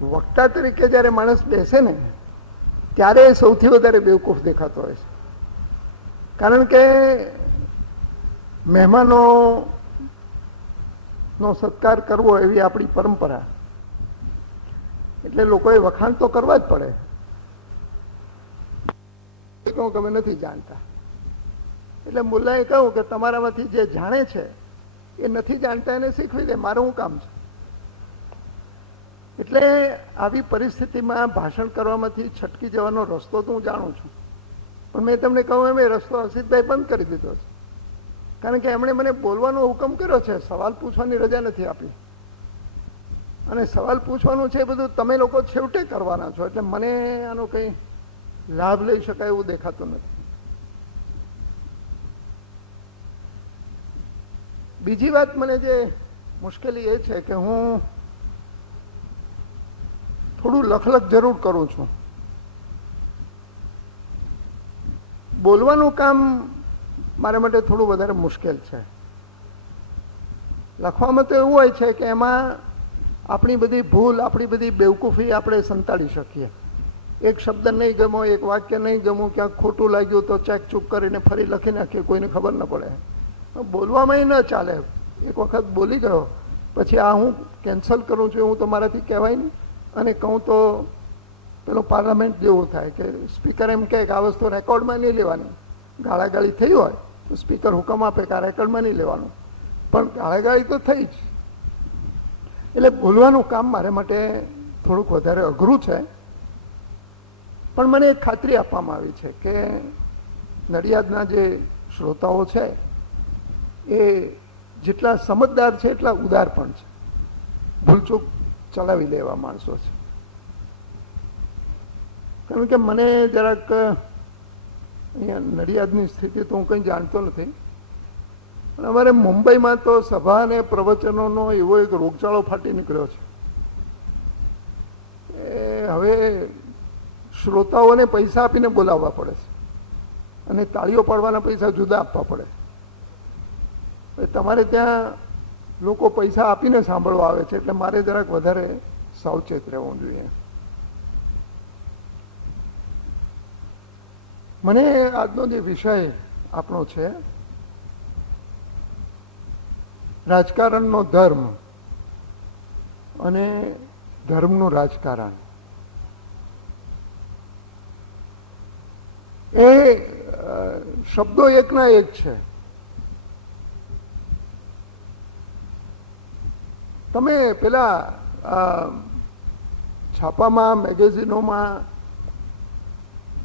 વક્તા તરીકે જ્યારે માણસ બેસે ને ત્યારે સૌથી વધારે બેવકૂફ દેખાતો હોય છે. કારણ કે મહેમાનો નો સત્કાર કરવો એવી આપણી પરંપરા, એટલે લોકોએ વખાણ તો કરવા જ પડે. અમે નથી જાણતા, એટલે મુલ્લાએ કહ્યું કે તમારામાંથી જે જાણે છે એ નથી જાણતા એને શીખવી દે, મારું શું કામ છે. એટલે આવી પરિસ્થિતિમાં ભાષણ કરવામાંથી છટકી જવાનો રસ્તો તો હું જાણું છું, પણ મેં તમને કહું એમ એ રસ્તો હર્ષિતભાઈ બંધ કરી દીધો છે. કારણ કે એમણે મને બોલવાનો હુકમ કર્યો છે, સવાલ પૂછવાની રજા નથી આપી. અને સવાલ પૂછવાનું છે એ બધું તમે લોકો છેવટે કરવાના છો, એટલે મને આનો કંઈ લાભ લઈ શકાય એવું દેખાતું નથી. બીજી વાત મને જે મુશ્કેલી એ છે કે હું થોડું લખલખ જરૂર કરું છું. બોલવાનું કામ મારા માટે થોડું વધારે મુશ્કેલ છે. લખવામાં તો એવું હોય છે કે એમાં આપણી બધી ભૂલ, આપણી બધી બેવકૂફી આપણે સંતાડી શકીએ. એક શબ્દ નહીં ગમો, એક વાક્ય નહીં ગમું, ક્યાંક ખોટું લાગ્યું તો ચેક ચૂક કરીને ફરી લખી નાખીએ, કોઈને ખબર ન પડે. બોલવામાં ન ચાલે. એક વખત બોલી ગયો પછી આ હું કેન્સલ કરું છું એવું તો મારાથી કહેવાય નહીં. અને કહું તો પેલો પાર્લામેન્ટ જેવું થાય કે સ્પીકર એમ કહે કે આ વસ્તુ રેકોર્ડમાં નહીં લેવાની. ગાળાગાળી થઈ હોય તો સ્પીકર હુકમ આપે કે આ રેકોર્ડમાં નહીં લેવાનું, પણ ગાળાગાળી તો થઈ જ. એટલે બોલવાનું કામ મારા માટે થોડુંક વધારે અઘરું છે. પણ મને એક ખાતરી આપવામાં આવી છે કે નડિયાદના જે શ્રોતાઓ છે એ જેટલા સમજદાર છે એટલા ઉદાર પણ છે. ભૂલચૂક ચલાવી લેવા માણસો છે. કારણ કે મને જરાક અહીંયા નડિયાદની સ્થિતિ તો હું કંઈ જાણતો નથી, પણ અમારે મુંબઈમાં તો સભા અને પ્રવચનોનો એવો એક રોગચાળો ફાટી નીકળ્યો છે. હવે શ્રોતાઓને પૈસા આપીને બોલાવવા પડે છે અને તાળીઓ પાડવાના પૈસા જુદા આપવા પડે. તમારે ત્યાં લોકો પૈસા આપીને સાંભળવા આવે છે, એટલે મારે જરાક વધારે સાવચેત રહેવું જોઈએ. મને આજનો જે વિષય આપણો છે રાજકારણનો ધર્મ અને ધર્મનું રાજકારણ, એ શબ્દો એકના એક છે. તમે પેલા છાપામાં, મેગેઝિનોમાં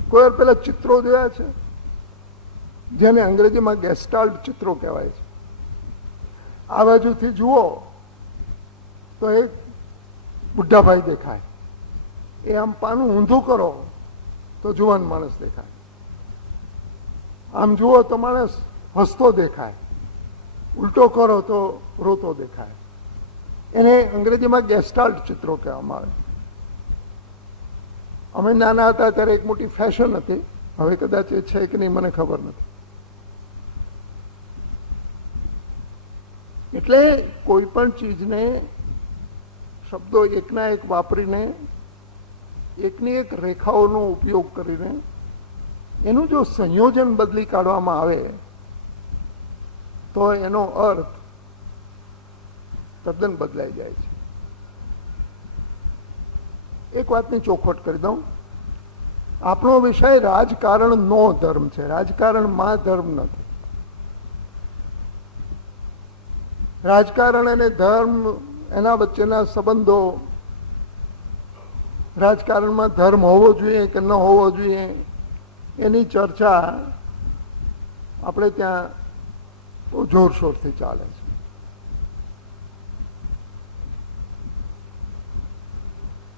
કોઈ વાર પેલા ચિત્રો જોયા છે જેને અંગ્રેજીમાં ગેસ્ટાલ્ટ ચિત્રો કહેવાય છે. આ બાજુથી જુઓ તો એક બુઢાભાઈ દેખાય, એ આમ પાનું ઊંધું કરો તો જુવાન માણસ દેખાય, આમ જુઓ તો માણસ હસતો દેખાય, ઉલટો કરો તો રોતો દેખાય. એને અંગ્રેજીમાં ગેસ્ટાલ્ટ ચિત્રો કહેવામાં આવે. અમે નાના હતા ત્યારે એક મોટી ફેશન હતી, હવે કદાચ એ છે કે નહીં મને ખબર નથી. એટલે કોઈ પણ ચીજને શબ્દો એકના એક વાપરીને, એકની એક રેખાઓનો ઉપયોગ કરીને એનું જો સંયોજન બદલી કાઢવામાં આવે તો એનો અર્થ તદ્દન બદલાઈ જાય છે. એક વાતની ચોખવટ કરી દઉં, આપણો વિષય રાજકારણનો ધર્મ છે, રાજકારણમાં ધર્મ નથી. રાજકારણ અને ધર્મ, એના વચ્ચેના સંબંધો, રાજકારણમાં ધર્મ હોવો જોઈએ કે ન હોવો જોઈએ એની ચર્ચા આપણે ત્યાં બહુ જોરશોરથી ચાલે છે.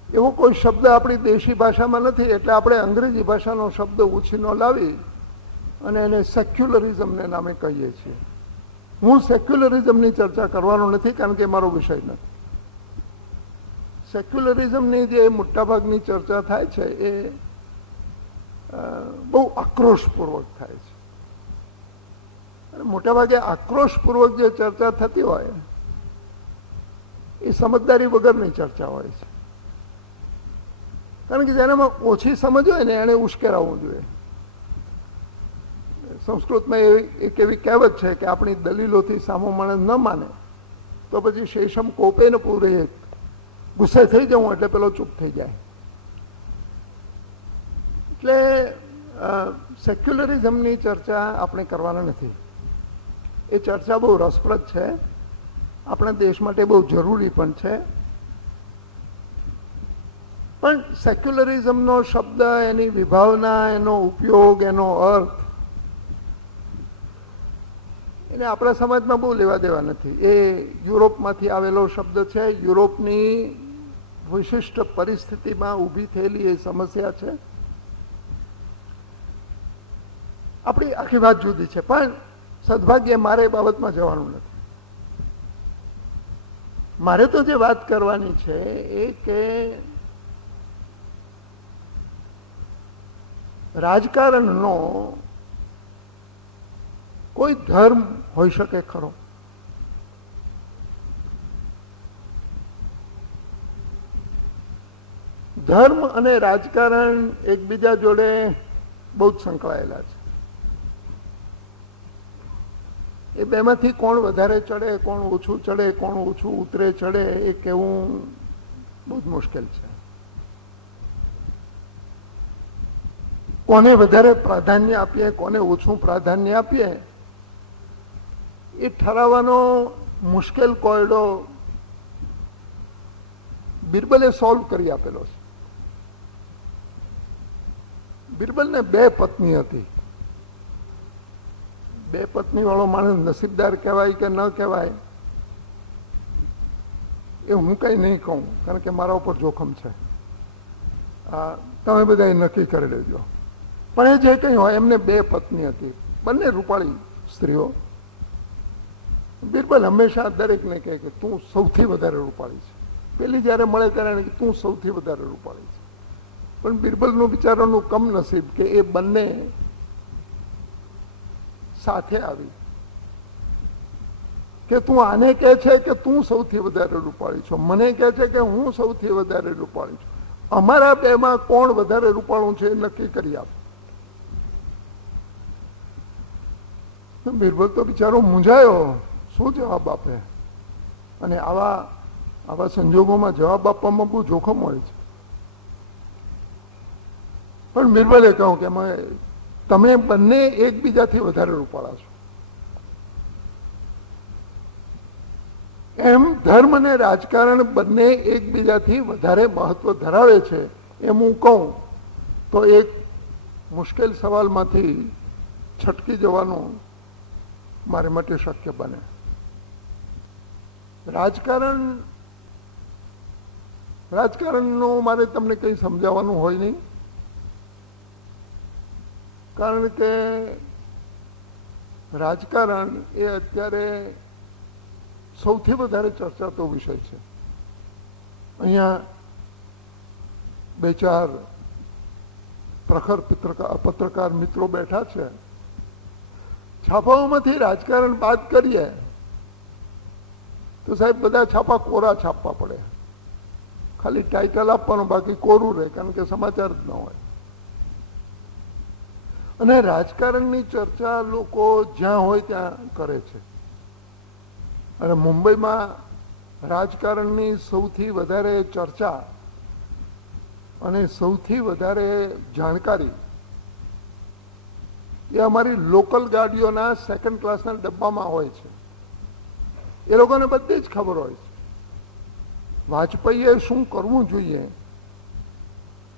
એવો કોઈ શબ્દ આપણી દેશી ભાષામાં નથી, એટલે આપણે અંગ્રેજી ભાષાનો શબ્દ ઉછીનો લાવી અને એને સેક્યુલરિઝમને નામે કહીએ છીએ. હું સેક્યુલરિઝમની ચર્ચા કરવાનો નથી, કારણ કે મારો વિષય નથી. સેક્યુલરિઝમની જે મોટાભાગની ચર્ચા થાય છે એ બહુ આક્રોશપૂર્વક થાય છે. અને મોટાભાગે આક્રોશપૂર્વક જે ચર્ચા થતી હોય એ સમજદારી વગરની ચર્ચા હોય છે. કારણ કે જેનામાં ઓછી સમજ હોય ને એને ઉશ્કેરાવવું જોઈએ. સંસ્કૃતમાં એક એવી કહેવત છે કે આપણી દલીલોથી સામો માણસ ન માને તો પછી શેષમ કોપે ન પૂરે, ગુસ્સે થઈ જવું એટલે પેલો ચૂપ થઈ જાય. એટલે સેક્યુલરિઝમની ચર્ચા આપણે કરવાના નથી. એ ચર્ચા બહુ રસપ્રદ છે, આપણા દેશ માટે બહુ જરૂરી પણ છે. પણ સેક્યુલરિઝમનો શબ્દ, એની વિભાવના, એનો ઉપયોગ, એનો અર્થ એને આપણા સમાજમાં બહુ લેવા દેવા નથી. એ યુરોપમાંથી આવેલો શબ્દ છે. યુરોપની વિશિષ્ટ પરિસ્થિતિમાં ઊભી થયેલી એ સમસ્યા છે. આપણી આખી વાત જુદી છે. પણ સદભાગ્યે મારે એ બાબતમાં જવાનું નથી. મારે તો જે વાત કરવાની છે એ કે રાજકારણનો કોઈ ધર્મ હોઈ શકે ખરો? ધર્મ અને રાજકારણ એકબીજા જોડે બહુ જ સંકળાયેલા છે. એ બેમાંથી કોણ વધારે ચડે, કોણ ઓછું ચડે, કોણ ઓછું ઉતરે ચડે એ કહેવું બહુ જ મુશ્કેલ છે. કોને વધારે પ્રાધાન્ય આપીએ, કોને ઓછું પ્રાધાન્ય આપીએ એ ઠરાવવાનો મુશ્કેલ કોયડો બિરબલે સોલ્વ કરી આપેલો છે. બિરબલને 2 પત્ની હતી. 2 પત્ની વાળો માણસ નસીબદાર કહેવાય કે ન કહેવાય એ હું કઈ નહીં કહું, કારણ કે મારા ઉપર જોખમ છે. તમે બધા નક્કી કરી લેજો. પણ એ જે કંઈ હોય, એમને 2 પત્ની હતી, બંને રૂપાળી સ્ત્રીઓ. બિરબલ હંમેશા દરેકને કહે કે તું સૌથી વધારે રૂપાળી છે. પેલી જયારે મળે ત્યારે તું સૌથી વધારે રૂપાળી છે. પણ બિરબલનું બિચારાનું કમનસીબ કે એ બંને સાથે આવી કે તું આને કહે છે કે તું સૌથી વધારે રૂપાળી છો, મને કહે છે કે હું સૌથી વધારે રૂપાળી છું. અમારા બેમાં કોણ વધારે રૂપાળું છે એ નક્કી કરી આપ. બિરબલ તો બિચારો મૂંઝાયો, શું જવાબ આપે? અને આવા સંજોગોમાં જવાબ આપવામાં બહુ જોખમ હોય છે. પણ બિરબલે કહ્યું કે તમે બંને એકબીજાથી વધારે રૂપાળા છો. એમ ધર્મ અને રાજકારણ બંને એકબીજાથી વધારે મહત્વ ધરાવે છે એમ હું કહું તો એક મુશ્કેલ સવાલમાંથી છટકી જવાનું મારે માટે શક્ય બને. રાજકારણનું મારે તમને કંઈ સમજાવવાનું હોય નહીં, કારણ કે રાજકારણ એ અત્યારે સૌથી વધારે ચર્ચાતો વિષય છે. અહીંયા 2-4 પ્રખર પત્રકાર મિત્રો બેઠા છે. છાપાઓમાંથી રાજકારણ બાદ કરીએ તો સાહેબ બધા છાપા કોરા છાપવા પડે. ખાલી ટાઇટલ આપવાનું, બાકી કોરું રહે, કારણ કે સમાચાર જ ન હોય. અને રાજકારણની ચર્ચા લોકો જ્યાં હોય ત્યાં કરે છે. અને મુંબઈમાં રાજકારણની સૌથી વધારે ચર્ચા અને સૌથી વધારે જાણકારી એ અમારી લોકલ ગાડીઓના 2nd ક્લાસના ડબ્બામાં હોય છે. એ લોકોને બધી જ ખબર હોય છે વાજપેયીએ શું કરવું જોઈએ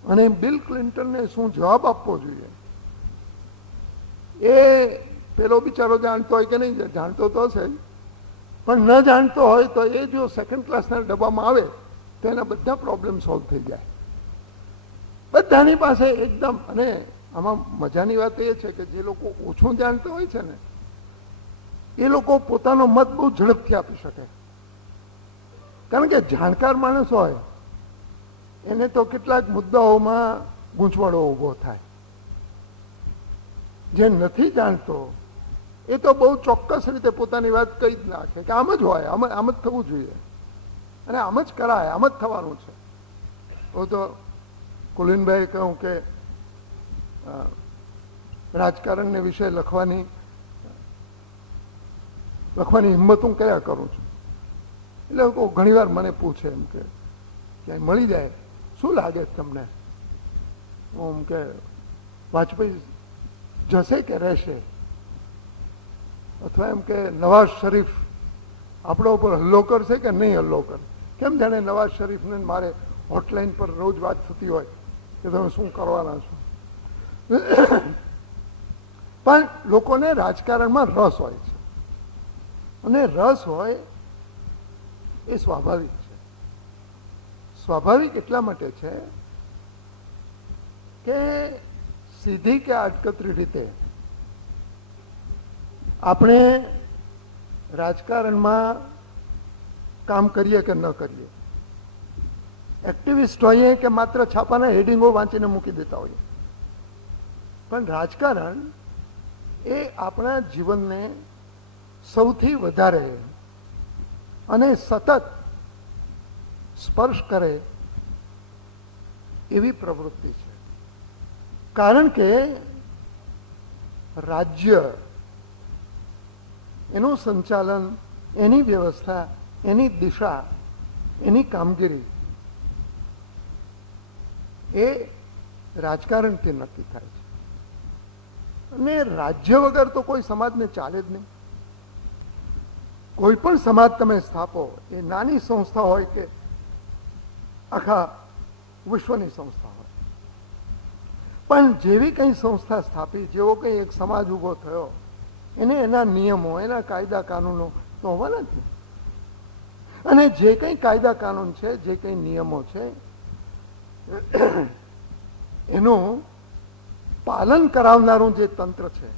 અને બિલ ક્લિન્ટનને શું જવાબ આપવો જોઈએ. એ પેલો બિચારો જાણતો હોય કે નહીં, જાણતો તો હશે, પણ ન જાણતો હોય તો એ જો 2nd ક્લાસના ડબ્બામાં આવે તો એના બધા પ્રોબ્લેમ સોલ્વ થઈ જાય બધાની પાસે એકદમ. અને આમાં મજાની વાત એ છે કે જે લોકો ઓછું જાણતા હોય છે ને એ લોકો પોતાનો મત બહુ ઝડપથી આપી શકે, કારણ કે જાણકાર માણસ હોય એને તો કેટલાક મુદ્દાઓમાં ગૂંચવણો ઊભો થાય. જે નથી જાણતો એ તો બહુ ચોક્કસ રીતે પોતાની વાત કહી જ નાખે કે આમ જ હોય, આમ જ થવું જોઈએ અને આમ જ કરાય, આમ જ થવાનું છે. તો કુલીનભાઈ કહું કે રાજકારણને વિશે લખવાની હિંમત હું કયા કરું છું. એટલે ઘણી વાર મને પૂછે એમ કે ક્યાંય મળી જાય શું લાગે તમને, એમ કે વાજપેયી જશે કે રહેશે, અથવા એમ કે નવાઝ શરીફ આપણા ઉપર હલ્લો કરશે કે નહીં હલ્લો કરે. કેમ જાણે નવાઝ શરીફને મારે હોટલાઇન પર રોજ વાત થતી હોય કે તમે શું કરવાના છો. પણ લોકોને રાજકારણમાં રસ હોય છે, અને રસ હોય એ સ્વાભાવિક છે. સ્વાભાવિક એટલા માટે છે કે સીધી કે આડકતરી રીતે આપણે રાજકારણમાં કામ કરીએ કે ન કરીએ, એક્ટિવિસ્ટ હોઈએ કે માત્ર છાપાના હેડિંગો વાંચીને મૂકી દેતા હોઈએ, પણ રાજકારણ એ આપણા જીવનને સૌથી વધારે અને સતત સ્પર્શ કરે એવી પ્રવૃત્તિ છે. કારણ કે રાજ્ય, એનું સંચાલન, એની વ્યવસ્થા, એની દિશા, એની કામગીરી એ રાજકારણથી નક્કી થાય છે. અને રાજ્ય વગર તો કોઈ સમાજને ચાલે જ નહીં. કોઈ પણ સમાજ તમે સ્થાપો, એ નાની સંસ્થા હોય કે આખા વિશ્વની સંસ્થા હોય, પણ જેવી કંઈ સંસ્થા સ્થાપી, જેવો કંઈ એક સમાજ ઊભો થયો, એને એના નિયમો, એના કાયદા કાનૂનો તો હોવાના જ નહીં. અને જે કંઈ કાયદા કાનૂન છે, જે કંઈ નિયમો છે, એનું પાલન કરાવનારું જે તંત્ર છે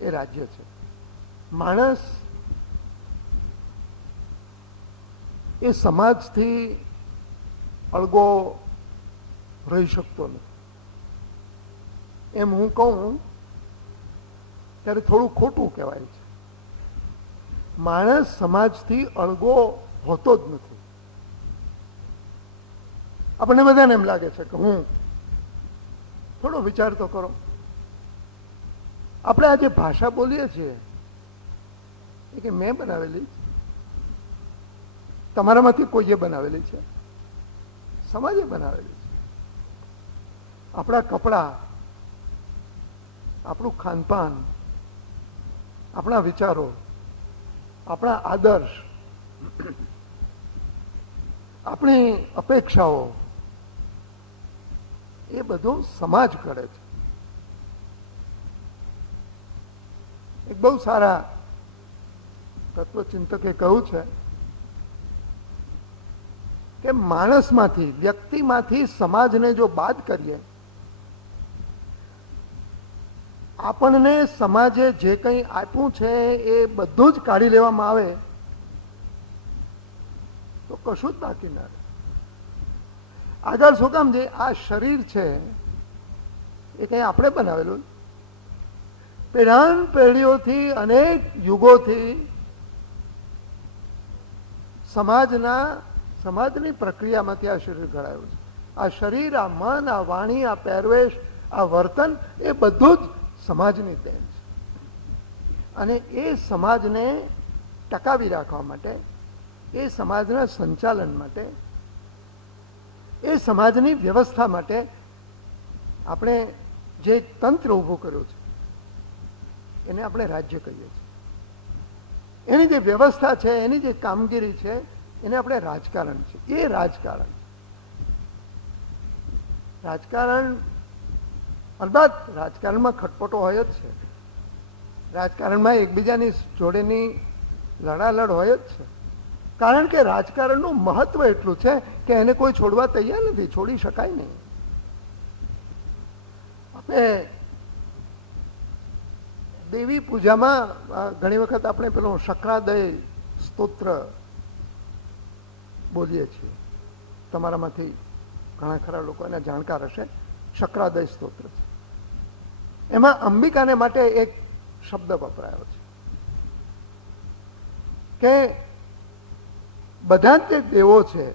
એ રાજ્ય છે. માણસ એ સમાજથી અળગો રહી શકતો નથી. એમ હું કહું ત્યારે થોડું ખોટું કહેવાય છે. માણસ સમાજથી અળગો હોતો જ નથી. આપણને બધાને એમ લાગે છે કે હું થોડો વિચાર તો કરો. આપણે આજે ભાષા બોલીએ છીએ એ કે મેં બનાવેલી, તમારામાંથી કોઈએ બનાવેલી છે, સમાજે બનાવેલી છે. આપણા કપડાં, આપણું ખાનપાન, આપણા વિચારો, આપણા આદર્શ, આપણી અપેક્ષાઓ, એ બધું સમાજ કરે છે. એક બહુ સારા તત્વચિંતકે કહ્યું છે કે માણસમાંથી, વ્યક્તિમાંથી સમાજને જો બાદ કરીએ, આપણને સમાજે જે કંઈ આપ્યું છે એ બધું જ કાઢી લેવામાં આવે તો કશું જ બાકી ના રહે. આગળ શું કામ છે? આ શરીર છે એ કંઈ આપણે બનાવેલું, પેઢાન પેઢીઓથી, અનેક યુગોથી સમાજની પ્રક્રિયામાંથી આ શરીર ઘડાયું છે. આ શરીર, આ મન, આ વાણી, આ પહેરવેશ, આ વર્તન એ બધું જ સમાજની દેન છે. અને એ સમાજને ટકાવી રાખવા માટે, એ સમાજના સંચાલન માટે, એ સમાજની વ્યવસ્થા માટે આપણે જે તંત્ર ઊભું કર્યું છે એને આપણે રાજ્ય કહીએ છીએ. એની જે વ્યવસ્થા છે, એની જે કામગીરી છે, એને આપણે રાજકારણ છે. એ રાજકારણ, અલબત્ત રાજકારણમાં ખટપટો હોય જ છે. રાજકારણમાં એકબીજાની જોડેની લડાલડ હોય જ છે. કારણ કે રાજકારણનું મહત્વ એટલું છે કે એને કોઈ છોડવા તૈયાર નથી, છોડી શકાય નહીં. આપણે દેવી પૂજામાં ઘણી વખત આપણે પેલું શક્રાદય સ્તોત્ર બોલીએ છીએ. તમારામાંથી ઘણા ખરા લોકો એના જાણકાર હશે. શક્રાદય સ્તોત્ર છે. એમાં અંબિકાને માટે એક શબ્દ વપરાયો છે કે બધા જ જે દેવો છે,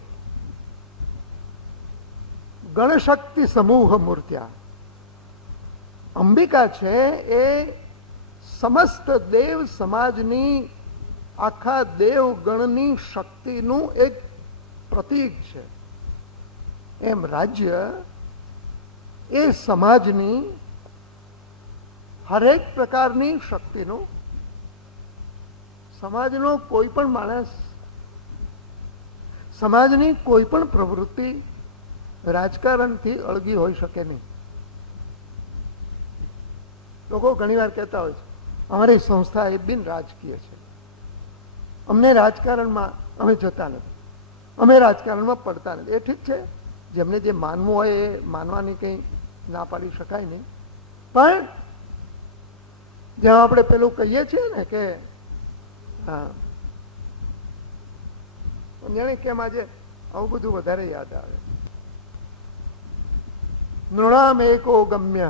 ગણશક્તિ સમૂહ મૂર્ત્યા. અંબિકા છે એ સમસ્ત દેવ સમાજની, આખા દેવગણની શક્તિનું એક પ્રતીક છે. એમ રાજ્ય એ સમાજની હરેક પ્રકારની શક્તિનું, સમાજનો કોઈ પણ માણસ, સમાજની કોઈ પણ પ્રવૃત્તિ રાજકારણથી અળગી હોઈ શકે નહીં. લોકો ઘણીવાર કહેતા હોય છે અમારી સંસ્થા એ બિન રાજકીય છે, અમને રાજકારણમાં અમે જતા નથી, અમે રાજકારણમાં પડતા નથી. એ ઠીક છે, જેમને જે માનવું હોય એ માનવાની કંઈ ના પાડી શકાય નહીં. પણ જ્યાં આપણે પેલું કહીએ છીએ ને કે જાણે કેમ આજે આવું બધું વધારે યાદ આવે. નૃણામ એકો ગમ્ય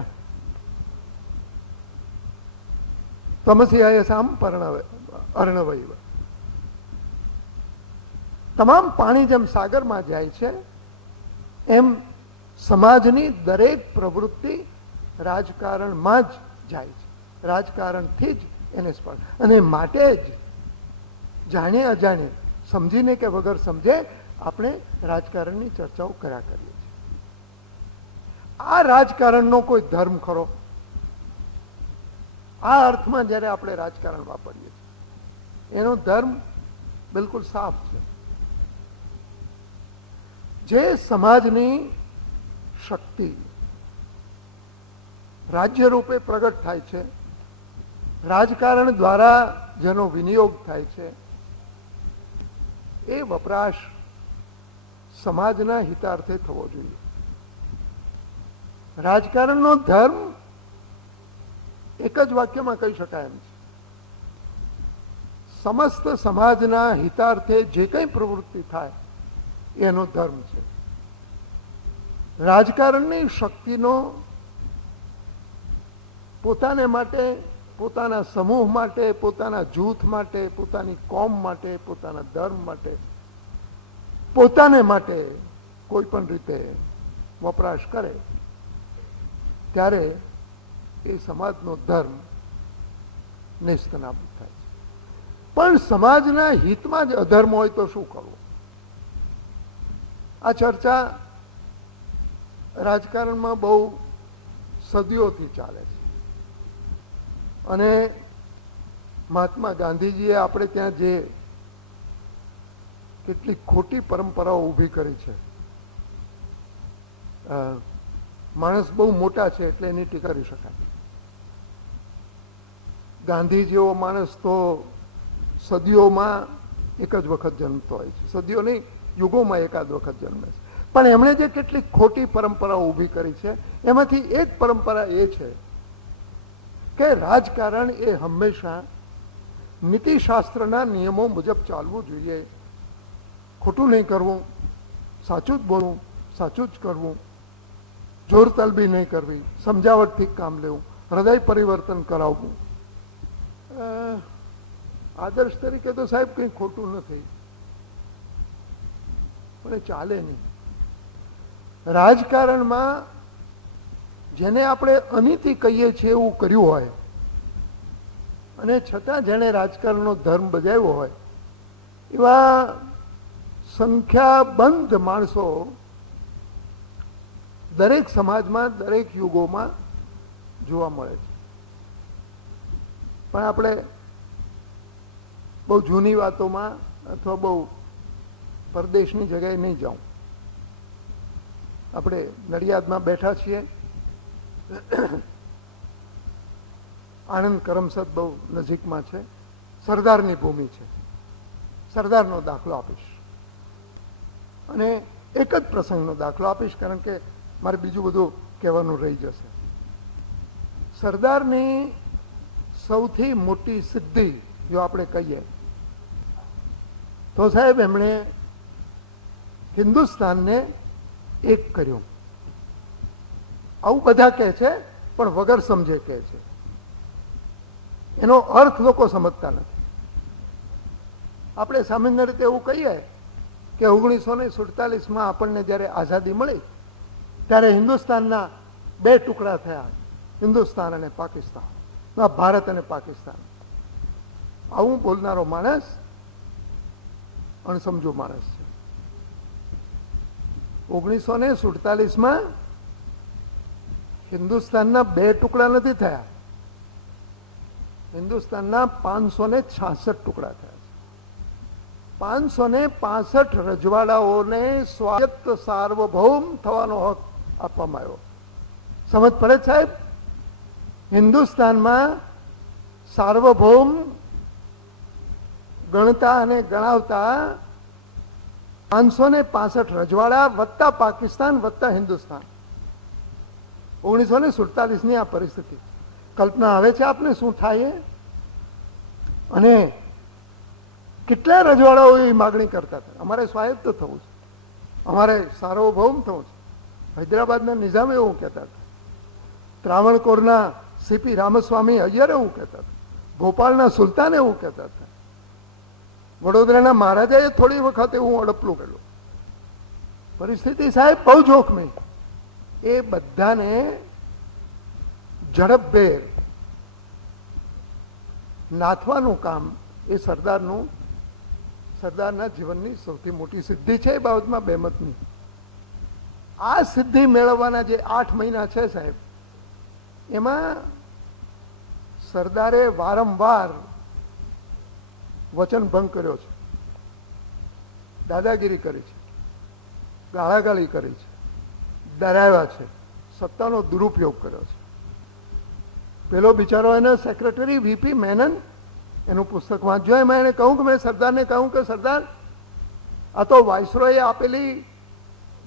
તમસી સામ અર્ણવૈવ. તમામ પાણી જેમ સાગરમાં જાય છે એમ સમાજની દરેક પ્રવૃત્તિ રાજકારણમાં જ જાય છે, રાજકારણથી જ એને સ્પર્શ. અને માટે જ જાણે અજાણે, સમજીને કે વગર સમજે આપણે રાજકારણની ચર્ચાઓ કર્યા કરીએ છીએ. આ રાજકારણનો કોઈ ધર્મ ખરો? આ અર્થમાં જ્યારે આપણે રાજકારણ વાપરીએ છીએ એનો ધર્મ બિલકુલ સાફ છે. જે સમાજની શક્તિ રાજ્ય રૂપે પ્રગટ થાય છે, રાજકારણ દ્વારા જેનો વિનિયોગ થાય છે, એ વપરાશ સમાજના હિતાર્થે થવો જોઈએ. રાજકારણનો ધર્મ એક જ વાક્યમાં કહી શકાય એમ છે. સમસ્ત સમાજના હિતાર્થે જે કંઈ પ્રવૃત્તિ થાય એનો ધર્મ છે. રાજકારણની શક્તિનો પોતાને માટે, પોતાના સમૂહ માટે, પોતાના જૂથ માટે, પોતાની કોમ માટે, પોતાના ધર્મ માટે, પોતાને માટે કોઈ પણ રીતે વપરાશ કરે ત્યારે એ સમાજનો ધર્મ નેસ્તનાબૂદ થાય છે. પણ સમાજના હિતમાં જ અધર્મ હોય તો શું કરવું? આ ચર્ચા રાજકારણમાં બહુ સદીઓથી ચાલે છે. અને મહાત્મા ગાંધીજીએ આપણે ત્યાં જે કેટલી ખોટી પરંપરાઓ ઊભી કરી છે, માણસ બહુ મોટા છે એટલે એની ટીકા કરી શકાય. ગાંધી જેવો માણસ તો સદીઓમાં એક જ વખત જન્મતો હોય છે, સદીઓ નહીં, યુગોમાં એકાદ વખત જન્મે છે. પણ એમણે જે કેટલીક ખોટી પરંપરાઓ ઊભી કરી છે એમાંથી એક પરંપરા એ છે કે રાજકારણ એ હંમેશા નીતિશાસ્ત્રના નિયમો મુજબ ચાલવું જોઈએ. ખોટું નહીં કરવું, સાચું જ બોલવું, સાચું જ કરવું, જોર તલબી નહીં કરવી, સમજાવટથી કામ લેવું, હૃદય પરિવર્તન કરાવવું. આદર્શ તરીકે તો સાહેબ કંઈ ખોટું નથી, પણ એ ચાલે નહીં. રાજકારણમાં જેને આપણે અનીતિ કહીએ છીએ એવું કર્યું હોય અને છતાં જેણે રાજકારણનો ધર્મ બજાવ્યો હોય એવા સંખ્યાબંધ માણસો દરેક સમાજમાં, દરેક યુગોમાં જોવા મળે છે. પણ આપણે બહુ જૂની વાતોમાં અથવા બહુ પરદેશની જગ્યાએ નહીં જાઉં. આપણે નડિયાદમાં બેઠા છીએ, આણંદ કરમસદ બહુ નજીકમાં છે, સરદારની ભૂમિ છે. સરદારનો દાખલો આપીશ અને એક જ પ્રસંગનો દાખલો આપીશ, કારણ કે મારે બીજું બધું કહેવાનું રહી જશે. સરદારની સૌથી મોટી સિદ્ધિ જો આપણે કહીએ તો સાહેબ એમણે હિન્દુસ્તાનને એક કર્યું. આવું બધા કહે છે પણ વગર સમજે કહે છે. એનો અર્થ લોકો સમજતા નથી. આપણે સામાન્ય રીતે એવું કહીએ કે 1947માં આપણને જ્યારે આઝાદી મળી ત્યારે હિન્દુસ્તાનના બે ટુકડા થયા, હિન્દુસ્તાન અને પાકિસ્તાન, ભારત અને પાકિસ્તાન. આવું બોલનારો માણસ અણસમજુ માણસ છે. 1947 હિન્દુસ્તાનના બે ટુકડા નથી થયા, હિન્દુસ્તાનના 566 ટુકડા થયા. 565 રજવાડાઓને સ્વાયત્ત સાર્વભૌમ થવાનો હક આપવામાં આવ્યો. સમજ પડે સાહેબ? હિન્દુસ્તાનમાં સાર્વભૌમ ગણતા અને ગણાવતા 565 રજવાડા વત્તા પાકિસ્તાન વત્તા હિન્દુસ્તાન. 1947 આ પરિસ્થિતિ. કલ્પના આવે છે આપને શું થાય? અને કેટલા રજવાડાઓ એવી માગણી કરતા હતા, અમારે સ્વાયત્ત થવું છે, અમારે સાર્વભૌમ થવું છે. હૈદરાબાદના નિઝામ એવું કહેતા હતા, ત્રાવણકોરના સીપી રામસ્વામી અય્યર એવું કહેતા હતા, ભોપાલના સુલતાન એવું કહેતા હતા, વડોદરાના મહારાજાએ થોડી વખત એવું અડપલું કર્યું. પરિસ્થિતિ સાહેબ બહુ જોખમી. એ બધાને ઝડપભેર નાથવાનું કામ એ સરદારના જીવનની સૌથી મોટી સિદ્ધિ છે. એ બાબતમાં બેમત નહીં. આ સિદ્ધિ મેળવવાના જે 8 મહિના છે સાહેબ, એમાં સરદારે વારંવાર વચન ભંગ કર્યો છે, દાદાગીરી કરી છે, ગાળાગાળી કરી છે, ડરાવ્યા છે, સત્તાનો દુરુપયોગ કર્યો છે. પેલો બિચારો એનો સેક્રેટરી વીપી મેનન, એનું પુસ્તક વાંચજો. એમાં એને કહું કે મેં સરદારને કહું કે સરદાર, આ તો વાઇસરોએ આપેલી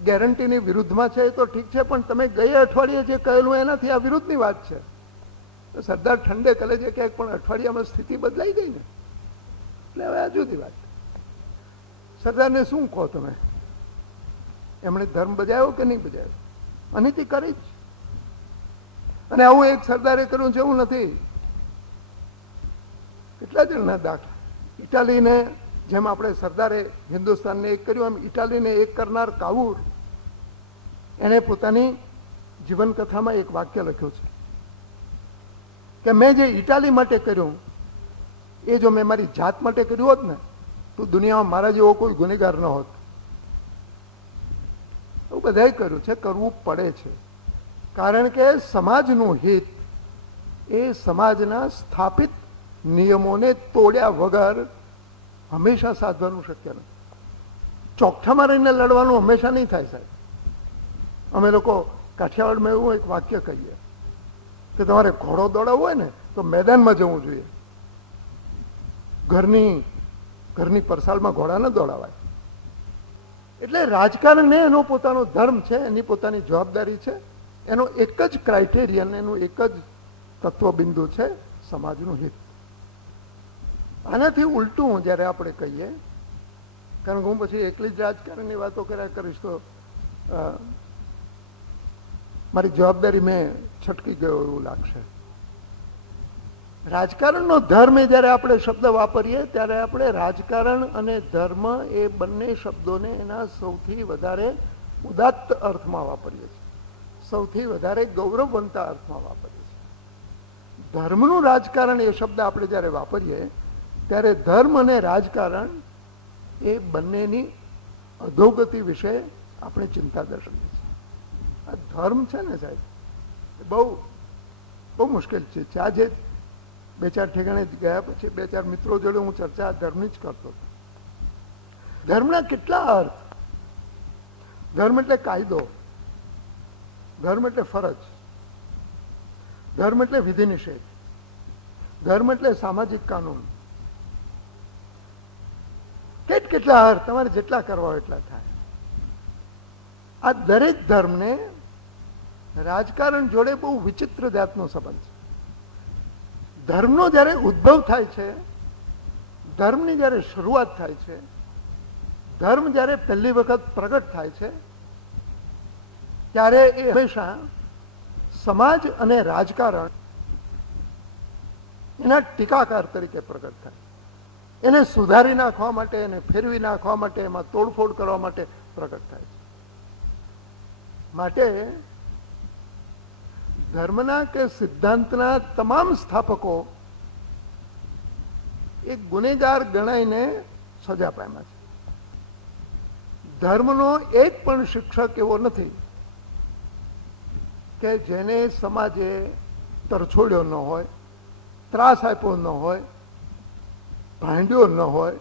ગેરંટીની વિરુદ્ધમાં છે, એ તો ઠીક છે, પણ તમે ગયે અઠવાડિયે જે કહેલું એનાથી આ વિરુદ્ધની વાત છે. તો સરદાર ઠંડે કલે છે કે પણ અઠવાડિયામાં સ્થિતિ બદલાઈ ગઈ ને, એટલે હવે આ જુદી વાત. સરદારને શું કહો તમે? એમણે ધર્મ બજાવ્યો કે નહીં બજાવ્યો? અનીતિ કરી જ. અને આવું એક સરદારે કર્યું છે એવું નથી. કેટલા જણના દાખલા. ઇટાલીને જેમ આપણે સરદારે હિન્દુસ્તાનને એક કર્યું, એમ ઇટાલીને એક કરનાર કાવુર, એણે પોતાની જીવનકથામાં એક વાક્ય લખ્યું છે કે મેં જે ઇટાલી માટે કર્યું એ જો મેં મારી જાત માટે કર્યું હોત ને તો દુનિયામાં મારા જેવો કોઈ ગુનેગાર ન હોત. એવું બધાએ કર્યું છે, કરવું પડે છે. કારણ કે સમાજનું હિત એ સમાજના સ્થાપિત નિયમોને તોડ્યા વગર હંમેશા સાધવાનું શક્ય નથી. ચોકઠામાં રહીને લડવાનું હંમેશા નહીં થાય સાહેબ. અમે લોકો કાઠિયાવાડમાં એવું એક વાક્ય કહીએ કે તમારે ઘોડો દોડાવવો હોય ને તો મેદાનમાં જવું જોઈએ, ઘરની પરસાળમાં ઘોડા ન દોડાવાય. એટલે રાજકારણને એનો પોતાનો ધર્મ છે, એની પોતાની જવાબદારી છે, એનો એક જ ક્રાઇટેરિયન, એનું એક જ તત્વબિંદુ છે સમાજનું હિત. આનાથી ઉલટું જ્યારે આપણે કહીએ, કારણ કે હું પછી એકલી જ રાજકારણની વાતો કર્યા કરીશ તો મારી જવાબદારી મેં છટકી ગયો એવું લાગશે. રાજકારણનો ધર્મ એ જ્યારે આપણે શબ્દ વાપરીએ ત્યારે આપણે રાજકારણ અને ધર્મ એ બંને શબ્દોને એના સૌથી વધારે ઉદાત્ત અર્થમાં વાપરીએ છીએ, સૌથી વધારે ગૌરવવંતા અર્થમાં વાપરીએ છીએ. ધર્મનું રાજકારણ એ શબ્દ આપણે જ્યારે વાપરીએ ત્યારે ધર્મ અને રાજકારણ એ બંનેની અધોગતિ વિશે આપણે ચિંતા દર્શાવીએ છીએ. આ ધર્મ છે ને સાહેબ, બહુ મુશ્કેલ છે. આજે 2-4 ઠેકાણે ગયા પછી 2-4 મિત્રો જોડે હું ચર્ચા ધર્મની જ કરતો હતો. ધર્મના કેટલા અર્થ? ધર્મ એટલે કાયદો, ધર્મ એટલે ફરજ, ધર્મ એટલે વિધિ નિષેધ, ધર્મ એટલે સામાજિક કાનૂન. કેટલા અર્થ, તમારે જેટલા કરવા હોય એટલા થાય. આ દરેક ધર્મને રાજકારણ જોડે બહુ વિચિત્ર જાતનો સંબંધ છે. ધર્મનો જ્યારે ઉદ્ભવ થાય છે, ધર્મની જ્યારે શરૂઆત થાય છે, ધર્મ જ્યારે પહેલી વખત પ્રગટ થાય છે ત્યારે એ હંમેશા સમાજ અને રાજકારણ એના ટીકાકાર તરીકે પ્રગટ થાય. એને સુધારી નાખવા માટે, એને ફેરવી નાખવા માટે, એમાં તોડફોડ કરવા માટે પ્રગટ થાય છે. માટે ધર્મના કે સિદ્ધાંતના તમામ સ્થાપકો એક ગુનેગાર ગણાઈને સજા પામ્યા છે. ધર્મનો એક પણ શિક્ષક એવો નથી કે જેને સમાજે તરછોડ્યો ન હોય, ત્રાસ આપ્યો ન હોય, ભાંડ્યો ન હોય,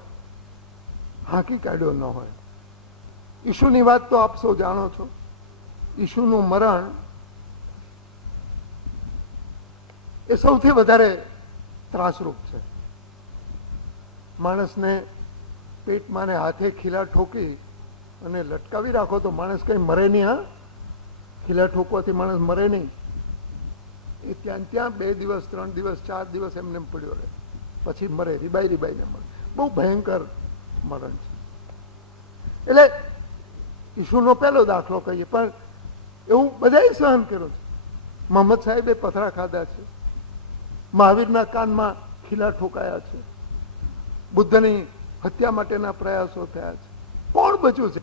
હાંકી કાઢ્યો ન હોય. ઈશુની વાત તો આપ સૌ જાણો છો. ઈશુનું મરણ એ સૌથી વધારે ત્રાસરૂપ છે. માણસને પેટમાં ને હાથે ખીલા ઠોકી અને લટકાવી રાખો તો માણસ કઈ મરે નહીં. હા, ખીલા ઠોકવાથી માણસ મરે નહીં. એ ત્યાં 2 દિવસ 3 દિવસ 4 દિવસ એમને પડ્યો રહે, પછી મરે, રીબાઈને મરે. બહુ ભયંકર મરણ છે. એટલે ઈશુનો પહેલો દાખલો કહીએ, પણ એવું બધાએ સહન કર્યું છે. મોહમ્મદ સાહેબે પથરા ખાધા છે, મહાવીરના કાનમાં ખીલા ઠોકાયા છે, બુદ્ધની હત્યા માટેના પ્રયાસો થયા છે. કોણ બચ્યું છે?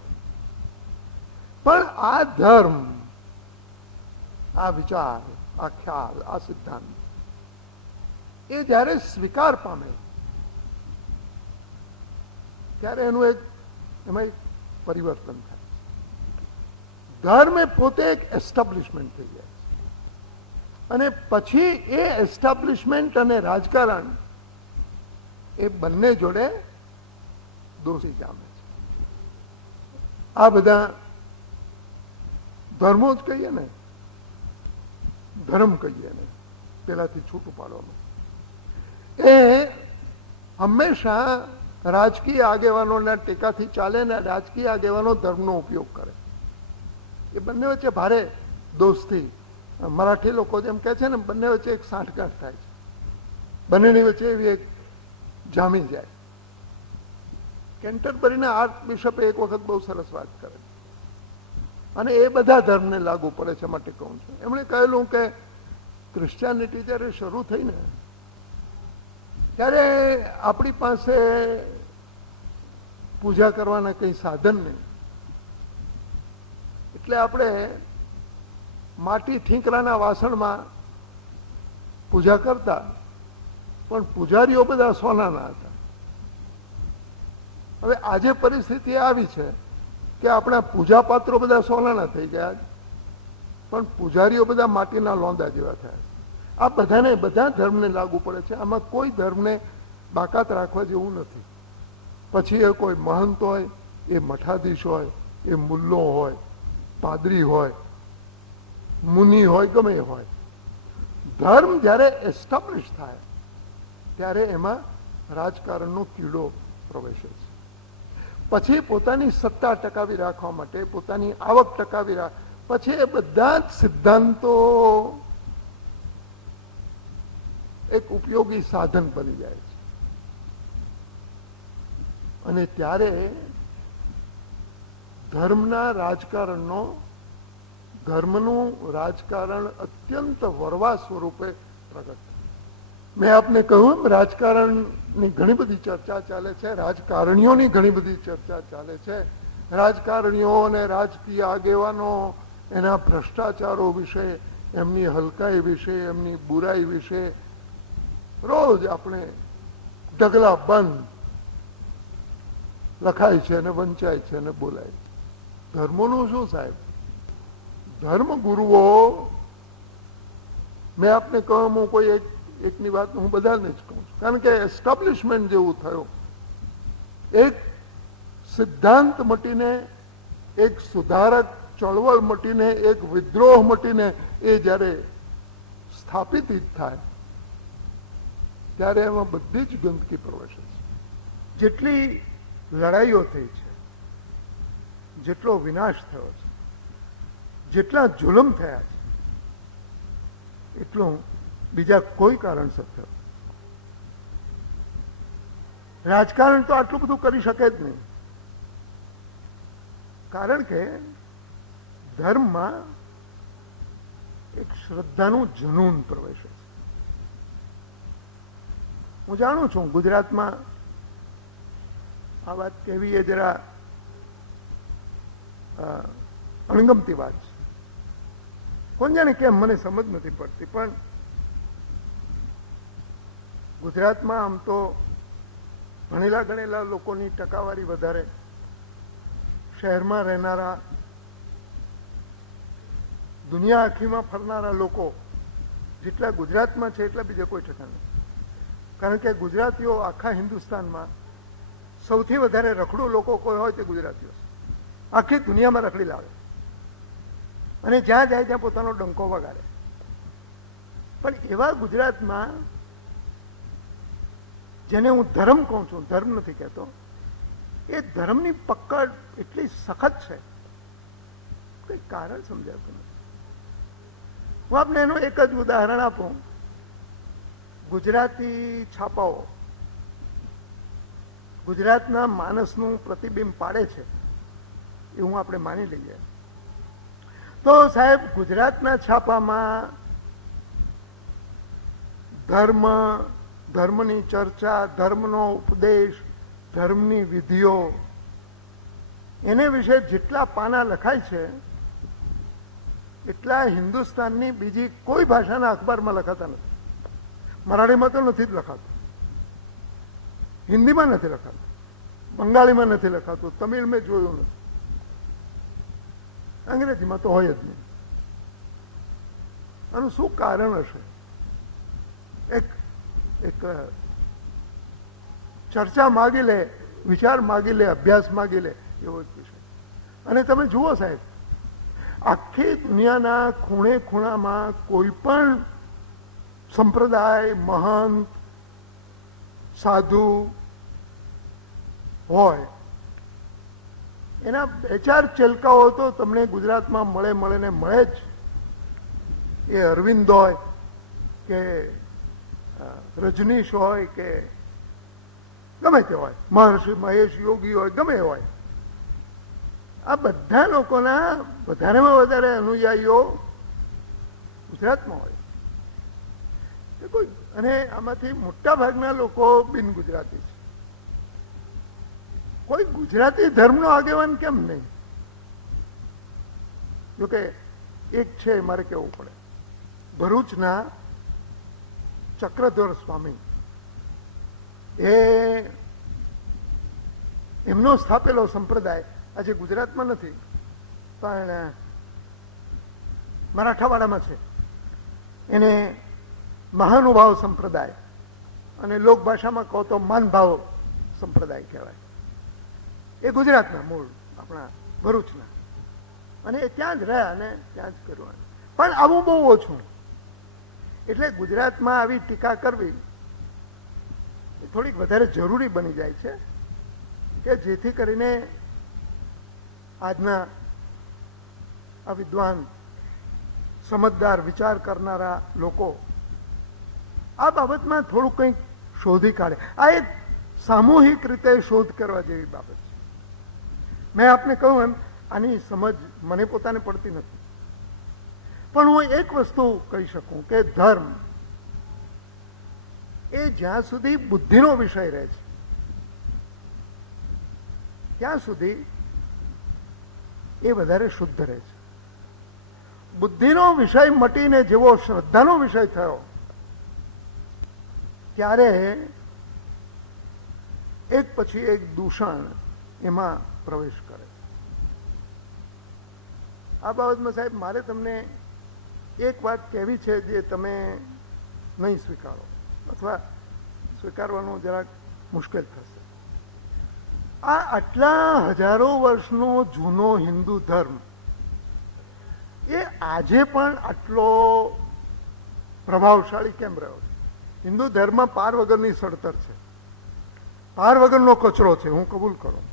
પણ આ ધર્મ, આ વિચાર, આ ખ્યાલ, આ સિદ્ધાંત એ જ્યારે સ્વીકાર પામે ત્યારે એનું એમાં એક પરિવર્તન થાય. ધર્મ એ પોતે એક એસ્ટાબ્લિશમેન્ટ થઈ જાય અને પછી એ એસ્ટાબ્લિશમેન્ટ અને રાજકારણ એ બંને જોડે દોષી જામે છે. આ બધા ધર્મો જ કહીએ ને, ધર્મ કહીએ ને, પેલાથી છૂટું પાડવાનું, એ હંમેશા રાજકીય આગેવાનોના ટેકાથી ચાલે ને રાજકીય આગેવાનો ધર્મનો ઉપયોગ કરે. એ બંને વચ્ચે ભારે દોસ્તી, મરાઠી લોકો જેમ કહે છે ને, બંને વચ્ચે એક સાંઠગાંઠ થાય છે. બંનેની વચ્ચે એવી એક જામી જાય. કેન્ટરબરીના આર્ચ બિશપે એક વખત બહુ સરસ વાત કરે અને એ બધા ધર્મને લાગુ પડે છે માટે કહું છું. એમણે કહેલું કે ક્રિશ્ચિયાનિટી જ્યારે શરૂ થઈ ને ત્યારે આપણી પાસે પૂજા કરવાના કંઈ સાધન નહીં, એટલે આપણે માટી ઠીંકરાના વાસણમાં પૂજા કરતા, પણ પૂજારીઓ બધા સોનાના હતા. હવે આજે પરિસ્થિતિ આવી છે કે આપણા પૂજા પાત્રો બધા સોનાના થઈ ગયા, પણ પૂજારીઓ બધા માટીના લોંદા જેવા થયા છે. આ બધાને, બધા ધર્મને લાગુ પડે છે. આમાં કોઈ ધર્મને બાકાત રાખવા જેવું નથી. પછી એ કોઈ મહંત હોય, એ મઠાધીશ હોય, એ મુલ્લો હોય, પાદરી હોય, મુનિ હોય, ગમે એ હોય, ધર્મ જ્યારે એસ્ટાબ્લિશ થાય ત્યારે એમાં રાજકારણનો કીડો પ્રવેશે છે. પછી પોતાની સત્તા ટકાવી રાખવા માટે, પોતાની આવક ટકાવી પછી એ બધા જ સિદ્ધાંતો એક ઉપયોગી સાધન બની જાય છે. અને ત્યારે ધર્મના રાજકારણનો, ધર્મનું રાજકારણ અત્યંત વરવા સ્વરૂપે પ્રગટ. મેં આપને કહ્યું રાજકારણની ઘણી બધી ચર્ચા ચાલે છે, રાજકારણીઓની ઘણી બધી ચર્ચા ચાલે છે. રાજકારણીઓ અને રાજકીય આગેવાનો એના ભ્રષ્ટાચારો વિશે, એમની હલકાઈ વિશે, એમની બુરાઈ વિશે રોજ આપણે ઢગલા બંધ લખાય છે અને વંચાય છે અને બોલાય છે. ધર્મોનું શું સાહેબ? ધર્મ ગુરુઓ, મેં આપને કહું, હું કોઈ એકની વાત હું બધાને જ કહું છું, કારણ કે એસ્ટાબ્લિશમેન્ટ જેવું થયું, એક સિદ્ધાંત મટીને, એક સુધારક ચળવળ મટીને, એક વિદ્રોહ મટીને એ જ્યારે સ્થાપિત થાય ત્યારે એમાં બધી જ ગંદકી પ્રવેશે છે. જેટલી લડાઈઓ થઈ છે, જેટલો વિનાશ થયો છે, જેટલા જુલમ થયા છે, એટલું બીજા કોઈ કારણસર થયું. રાજકારણ તો આટલું બધું કરી શકે જ નહીં, કારણ કે ધર્મમાં એક શ્રદ્ધાનું જનૂન પ્રવેશે છે. હું જાણું છું ગુજરાતમાં આ વાત કહેવી એ જરા અણગમતી વાત છે, કોણ જાણે કેમ, મને સમજ નથી પડતી. પણ ગુજરાતમાં આમ તો ભણેલા ગણેલા લોકોની ટકાવારી વધારે, શહેરમાં રહેનારા, દુનિયા આખીમાં ફરનારા લોકો જેટલા ગુજરાતમાં છે એટલા બીજા કોઈ ઠેકાણ નથી. કારણ કે ગુજરાતીઓ આખા હિન્દુસ્તાનમાં સૌથી વધારે રખડું લોકો કોઈ હોય તે ગુજરાતીઓ છે. આખી દુનિયામાં રખડી લાવે અને જ્યાં જાય ત્યાં પોતાનો ડંકો વગાડે. પણ એવા ગુજરાતમાં, જેને હું ધર્મ કહું છું, ધર્મ નથી કહેતો, એ ધર્મની પકડ એટલી સખત છે, કંઈ કારણ સમજાતું નથી. હું આપને એનું એક જ ઉદાહરણ આપું. ગુજરાતી છાપાઓ ગુજરાતના માનસનું પ્રતિબિંબ પાડે છે એવું આપણે માની લઈએ તો સાહેબ, ગુજરાતના છાપામાં ધર્મ, ધર્મની ચર્ચા, ધર્મનો ઉપદેશ, ધર્મની વિધિઓ, એને વિશે જેટલા પાના લખાય છે એટલા હિન્દુસ્તાનની બીજી કોઈ ભાષાના અખબારમાં લખાતા નથી. મરાઠીમાં તો નથી જ લખાતું, હિન્દીમાં નથી લખાતું, બંગાળીમાં નથી લખાતું, તમિલ મેં જોયું નથી, અંગ્રેજીમાં તો હોય જ નહીં. આનું શું કારણ હશે? એક ચર્ચા માગી લે, વિચાર માગી લે, અભ્યાસ માગી લે એવો જ વિષય. અને તમે જુઓ સાહેબ, આખી દુનિયાના ખૂણે ખૂણામાં કોઈ પણ સંપ્રદાય, મહંત, સાધુ હોય, એના બે ચાર ચેલકાઓ તો તમને ગુજરાતમાં મળે ને મળે જ. એ અરવિંદ હોય કે રજનીશ હોય કે ગમે તે હોય, મહર્ષિ મહેશ યોગી હોય, ગમે હોય, આ બધા લોકોના વધારેમાં વધારે અનુયાયીઓ ગુજરાતમાં હોય. અને આમાંથી મોટા ભાગના લોકો બિન ગુજરાતી છે. કોઈ ગુજરાતી ધર્મનો આગેવાન કેમ નહીં? જોકે એક છે, મારે કહેવું પડે, ભરૂચના ચક્રધર સ્વામી, એમનો સ્થાપેલો સંપ્રદાય આજે ગુજરાતમાં નથી પણ મરાઠાવાડામાં છે. એને મહાનુભાવ સંપ્રદાય અને લોકભાષામાં કહો તો માનભાવ સંપ્રદાય કહેવાય. એ ગુજરાતના મૂળ, આપણા ભરૂચના, અને એ ત્યાં જ રહ્યા અને ત્યાં જ કર્યું. પણ આવું બહુ ઓછું. એટલે ગુજરાતમાં આવી ટીકા કરવી એ થોડીક વધારે જરૂરી બની જાય છે કે જેથી કરીને આજના આ વિદ્વાન, સમજદાર, વિચાર કરનારા લોકો આ બાબતમાં થોડું કંઈક શોધી કાઢે. આ એક સામૂહિક રીતે શોધ કરવા જેવી બાબત છે. મેં આપને કહ્યું એમ, આની સમજ મને પોતાને પડતી નથી. પણ હું એક વસ્તુ કહી શકું કે ધર્મ એ જ્યાં સુધી બુદ્ધિનો વિષય રહે છે ત્યાં સુધી એ વધારે શુદ્ધ રહે છે. બુદ્ધિનો વિષય મટીને જેવો શ્રદ્ધાનો વિષય થયો ત્યારે એક પછી એક દૂષણ એમાં પ્રવેશ કરે. આ બાબતમાં સાહેબ મારે તમને એક વાત કહેવી છે જે તમે નહીં સ્વીકારો અથવા સ્વીકારવાનું જરાક મુશ્કેલ થશે. આ આટલા હજારો વર્ષનો જૂનો હિન્દુ ધર્મ એ આજે પણ આટલો પ્રભાવશાળી કેમ રહ્યો છે? હિન્દુ ધર્મ પાર વગરની સડતર છે, પાર વગરનો કચરો છે, હું કબૂલ કરું.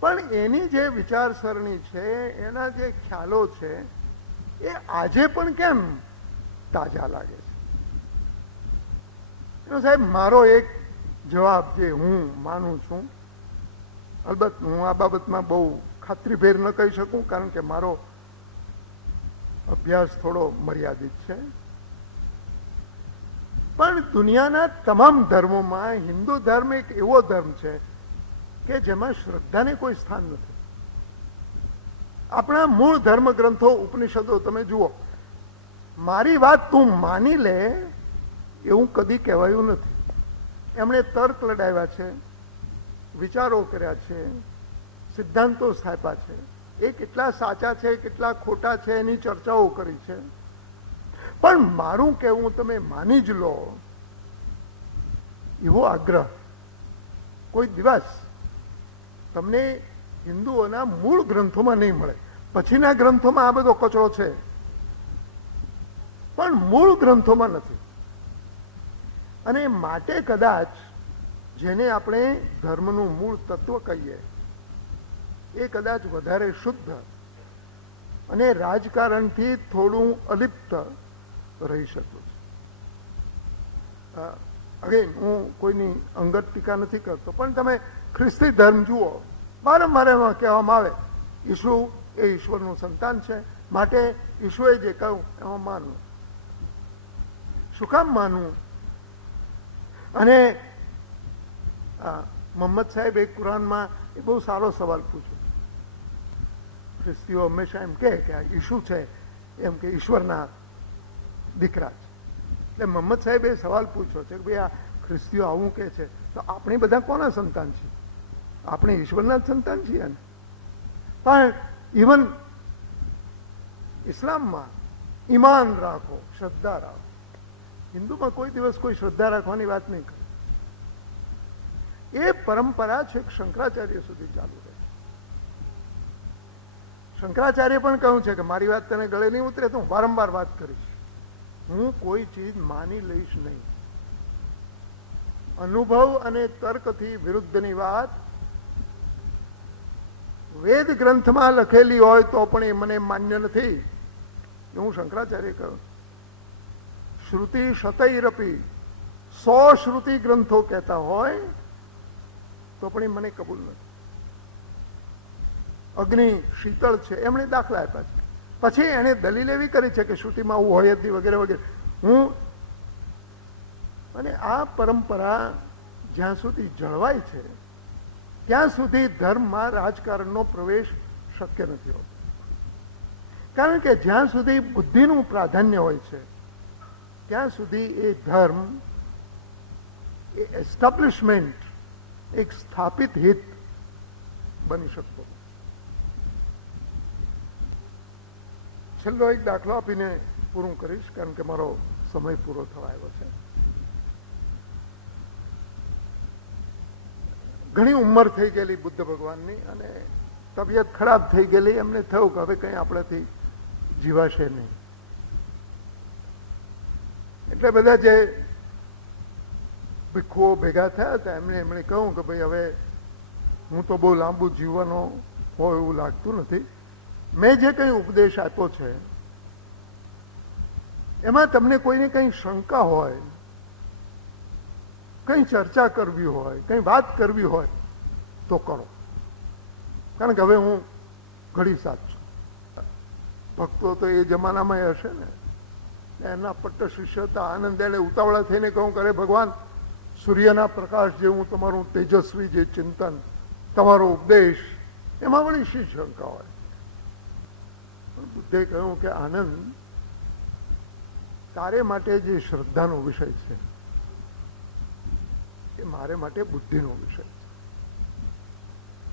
પણ એની જે વિચારસરણી છે, એના જે ખ્યાલો છે, એ આજે પણ કેમ તાજા લાગે છે? એનો સાહેબ મારો એક જવાબ જે હું માનું છું, અલબત્ત હું આ બાબતમાં બહુ ખાતરીભેર ન કહી શકું કારણ કે મારો અભ્યાસ થોડો મર્યાદિત છે, પણ દુનિયાના તમામ ધર્મોમાં હિન્દુ ધર્મ એક એવો ધર્મ છે કે જેમાં શ્રદ્ધાને કોઈ સ્થાન નથી. આપણા મૂળ ધર્મ ગ્રંથો ઉપનિષદો તમે જુઓ, મારી વાત તું માની લે એવું કદી કહેવાયું નથી. એમણે તર્ક લડાવ્યા છે, વિચારો કર્યા છે, સિદ્ધાંતો સ્થાપ્યા છે. એ કેટલા સાચા છે, કેટલા ખોટા છે એની ચર્ચાઓ કરી છે. પણ મારું કહેવું તમે માની જ લો એવો આગ્રહ કોઈ દિવસ તમને હિન્દુઓના મૂળ ગ્રંથોમાં નહીં મળે. પછીના ગ્રંથોમાં આ બધો કચરો છે, પણ મૂળ ગ્રંથોમાં નથી. અને માટે કદાચ જેને આપણે ધર્મનું મૂળ તત્વ કહીએ એ કદાચ વધારે શુદ્ધ અને રાજકારણથી થોડું અલિપ્ત રહી શકું છું. અગેન હું કોઈની અંગત ટીકા નથી કરતો, પણ તમે ખ્રિસ્તી ધર્મ જુઓ, વારંવાર એમાં કહેવામાં આવે ઈસુ એ ઈશ્વરનું સંતાન છે, માટે ઈશુએ જે કહ્યું એમાં માનવું. શું કામ માનવું? અને મોહમ્મદ સાહેબ એક કુરાનમાં એ બહુ સારો સવાલ પૂછ્યો. ખ્રિસ્તીઓ હંમેશા એમ કહે કે આ ઈશુ છે એમ કે ઈશ્વરના દીકરા છે. એટલે મોહમ્મદ સાહેબે સવાલ પૂછ્યો છે કે ભાઈ આ ખ્રિસ્તીઓ આવું કહે છે તો આપણે બધા કોના સંતાન છીએ? આપણે ઈશ્વરના જ સંતાન છીએ ને. પણ ઇવન ઇસ્લામમાં ઈમાન રાખો, શ્રદ્ધા રાખો. હિન્દુમાં કોઈ દિવસ કોઈ શ્રદ્ધા રાખવાની વાત નહીં કરે. એ પરંપરા છેક શંકરાચાર્ય સુધી ચાલુ રહે. શંકરાચાર્ય પણ કહ્યું છે કે મારી વાત તને ગળે નહીં ઉતરે તો હું વારંવાર વાત કરીશ. હું કોઈ ચીજ માની લઈશ નહીં. અનુભવ અને તર્કથી વિરુદ્ધની વાત વેદ ગ્રંથમાં લખેલી હોય તો પણ એ મને માન્ય નથી. હું શંકરાચાર્ય કહ્યું. શ્રુતિ શતૈરપી 100 શ્રુતિ ગ્રંથો કહેતા હોય તો પણ એ મને કબૂલ નથી. અગ્નિ શીતળ છે એમણે દાખલા આપ્યા છે. પછી એને દલીલ એવી કરી છે કે શ્રુતિમાં આવું હોય જ નહીં વગેરે વગેરે. અને આ પરંપરા જ્યાં સુધી જળવાય છે ત્યાં સુધી ધર્મમાં રાજકારણનો પ્રવેશ શક્ય નથી હોતો. કારણ કે જ્યાં સુધી બુદ્ધિનું પ્રાધાન્ય હોય છે ત્યાં સુધી એ ધર્મ એ એસ્ટાબ્લિશમેન્ટ એક સ્થાપિત હિત બની શકતો. છેલ્લો એક દાખલો આપીને પૂરું કરીશ કારણ કે મારો સમય પૂરો થવા આવ્યો છે. ઘણી ઉંમર થઈ ગયેલી બુદ્ધ ભગવાનની અને તબિયત ખરાબ થઈ ગયેલી. એમને થયું કે હવે કંઈ આપણાથી જીવાશે નહીં. એટલે બધા જે ભિક્ષુઓ ભેગા થયા હતા એમણે કહ્યું કે ભાઈ હવે હું તો બહુ લાંબુ જીવવાનો હોય એવું લાગતું નથી. મેં જે કંઈ ઉપદેશ આપ્યો છે એમાં તમને કોઈને કંઈ શંકા હોય, કંઈ ચર્ચા કરવી હોય, કંઈ વાત કરવી હોય તો કરો. કારણ કે હવે હું ઘડી સાથ છું. ભક્તો તો એ જમાનામાં હશે ને, એમના પટ્ટ શિષ્ય હતા. આનંદ એને ઉતાવળા થઈને કહું કરે ભગવાન સૂર્યના પ્રકાશ જેવું તમારું તેજસ્વી જે ચિંતન, તમારો ઉપદેશ, એમાં વળી શી શંકા હોય? બુદ્ધે કહ્યું કે આનંદ, તારે માટે જે શ્રદ્ધાનો વિષય છે એ મારે માટે બુદ્ધિનો વિષય છે.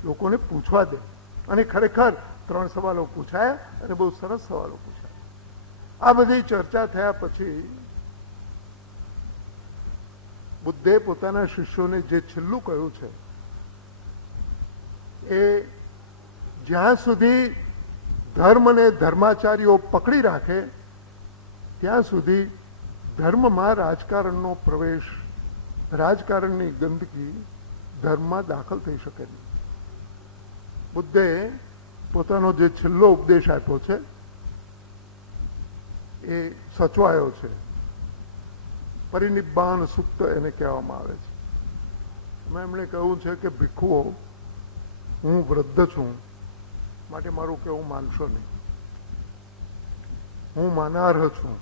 લોકોને પૂછવા દે. અને ખરેખર 3 સવાલો પૂછાયા અને બહુ સરસ સવાલો પૂછાયા. આ બધી ચર્ચા થયા પછી બુદ્ધે પોતાના શિષ્યોને જે છેલ્લું કહ્યું છે એ જ્યાં સુધી ધર્મ અને ધર્માચાર્યો પકડી રાખે ત્યાં સુધી ધર્મમાં રાજકારણનો પ્રવેશ, રાજકારણની ગંદકી ધર્મમાં દાખલ થઈ શકે નહીં. બુદ્ધે પોતાનો જે છેલ્લો ઉપદેશ આપ્યો છે એ સચવાયો છે. પરિનિબ્બાન સુક્ત એને કહેવામાં આવે છે. એમણે કહ્યું છે કે ભિક્ષુઓ, હું વૃદ્ધ છું માટે મારું કહેવું માનશો નહીં. હું માનાર્હ છું.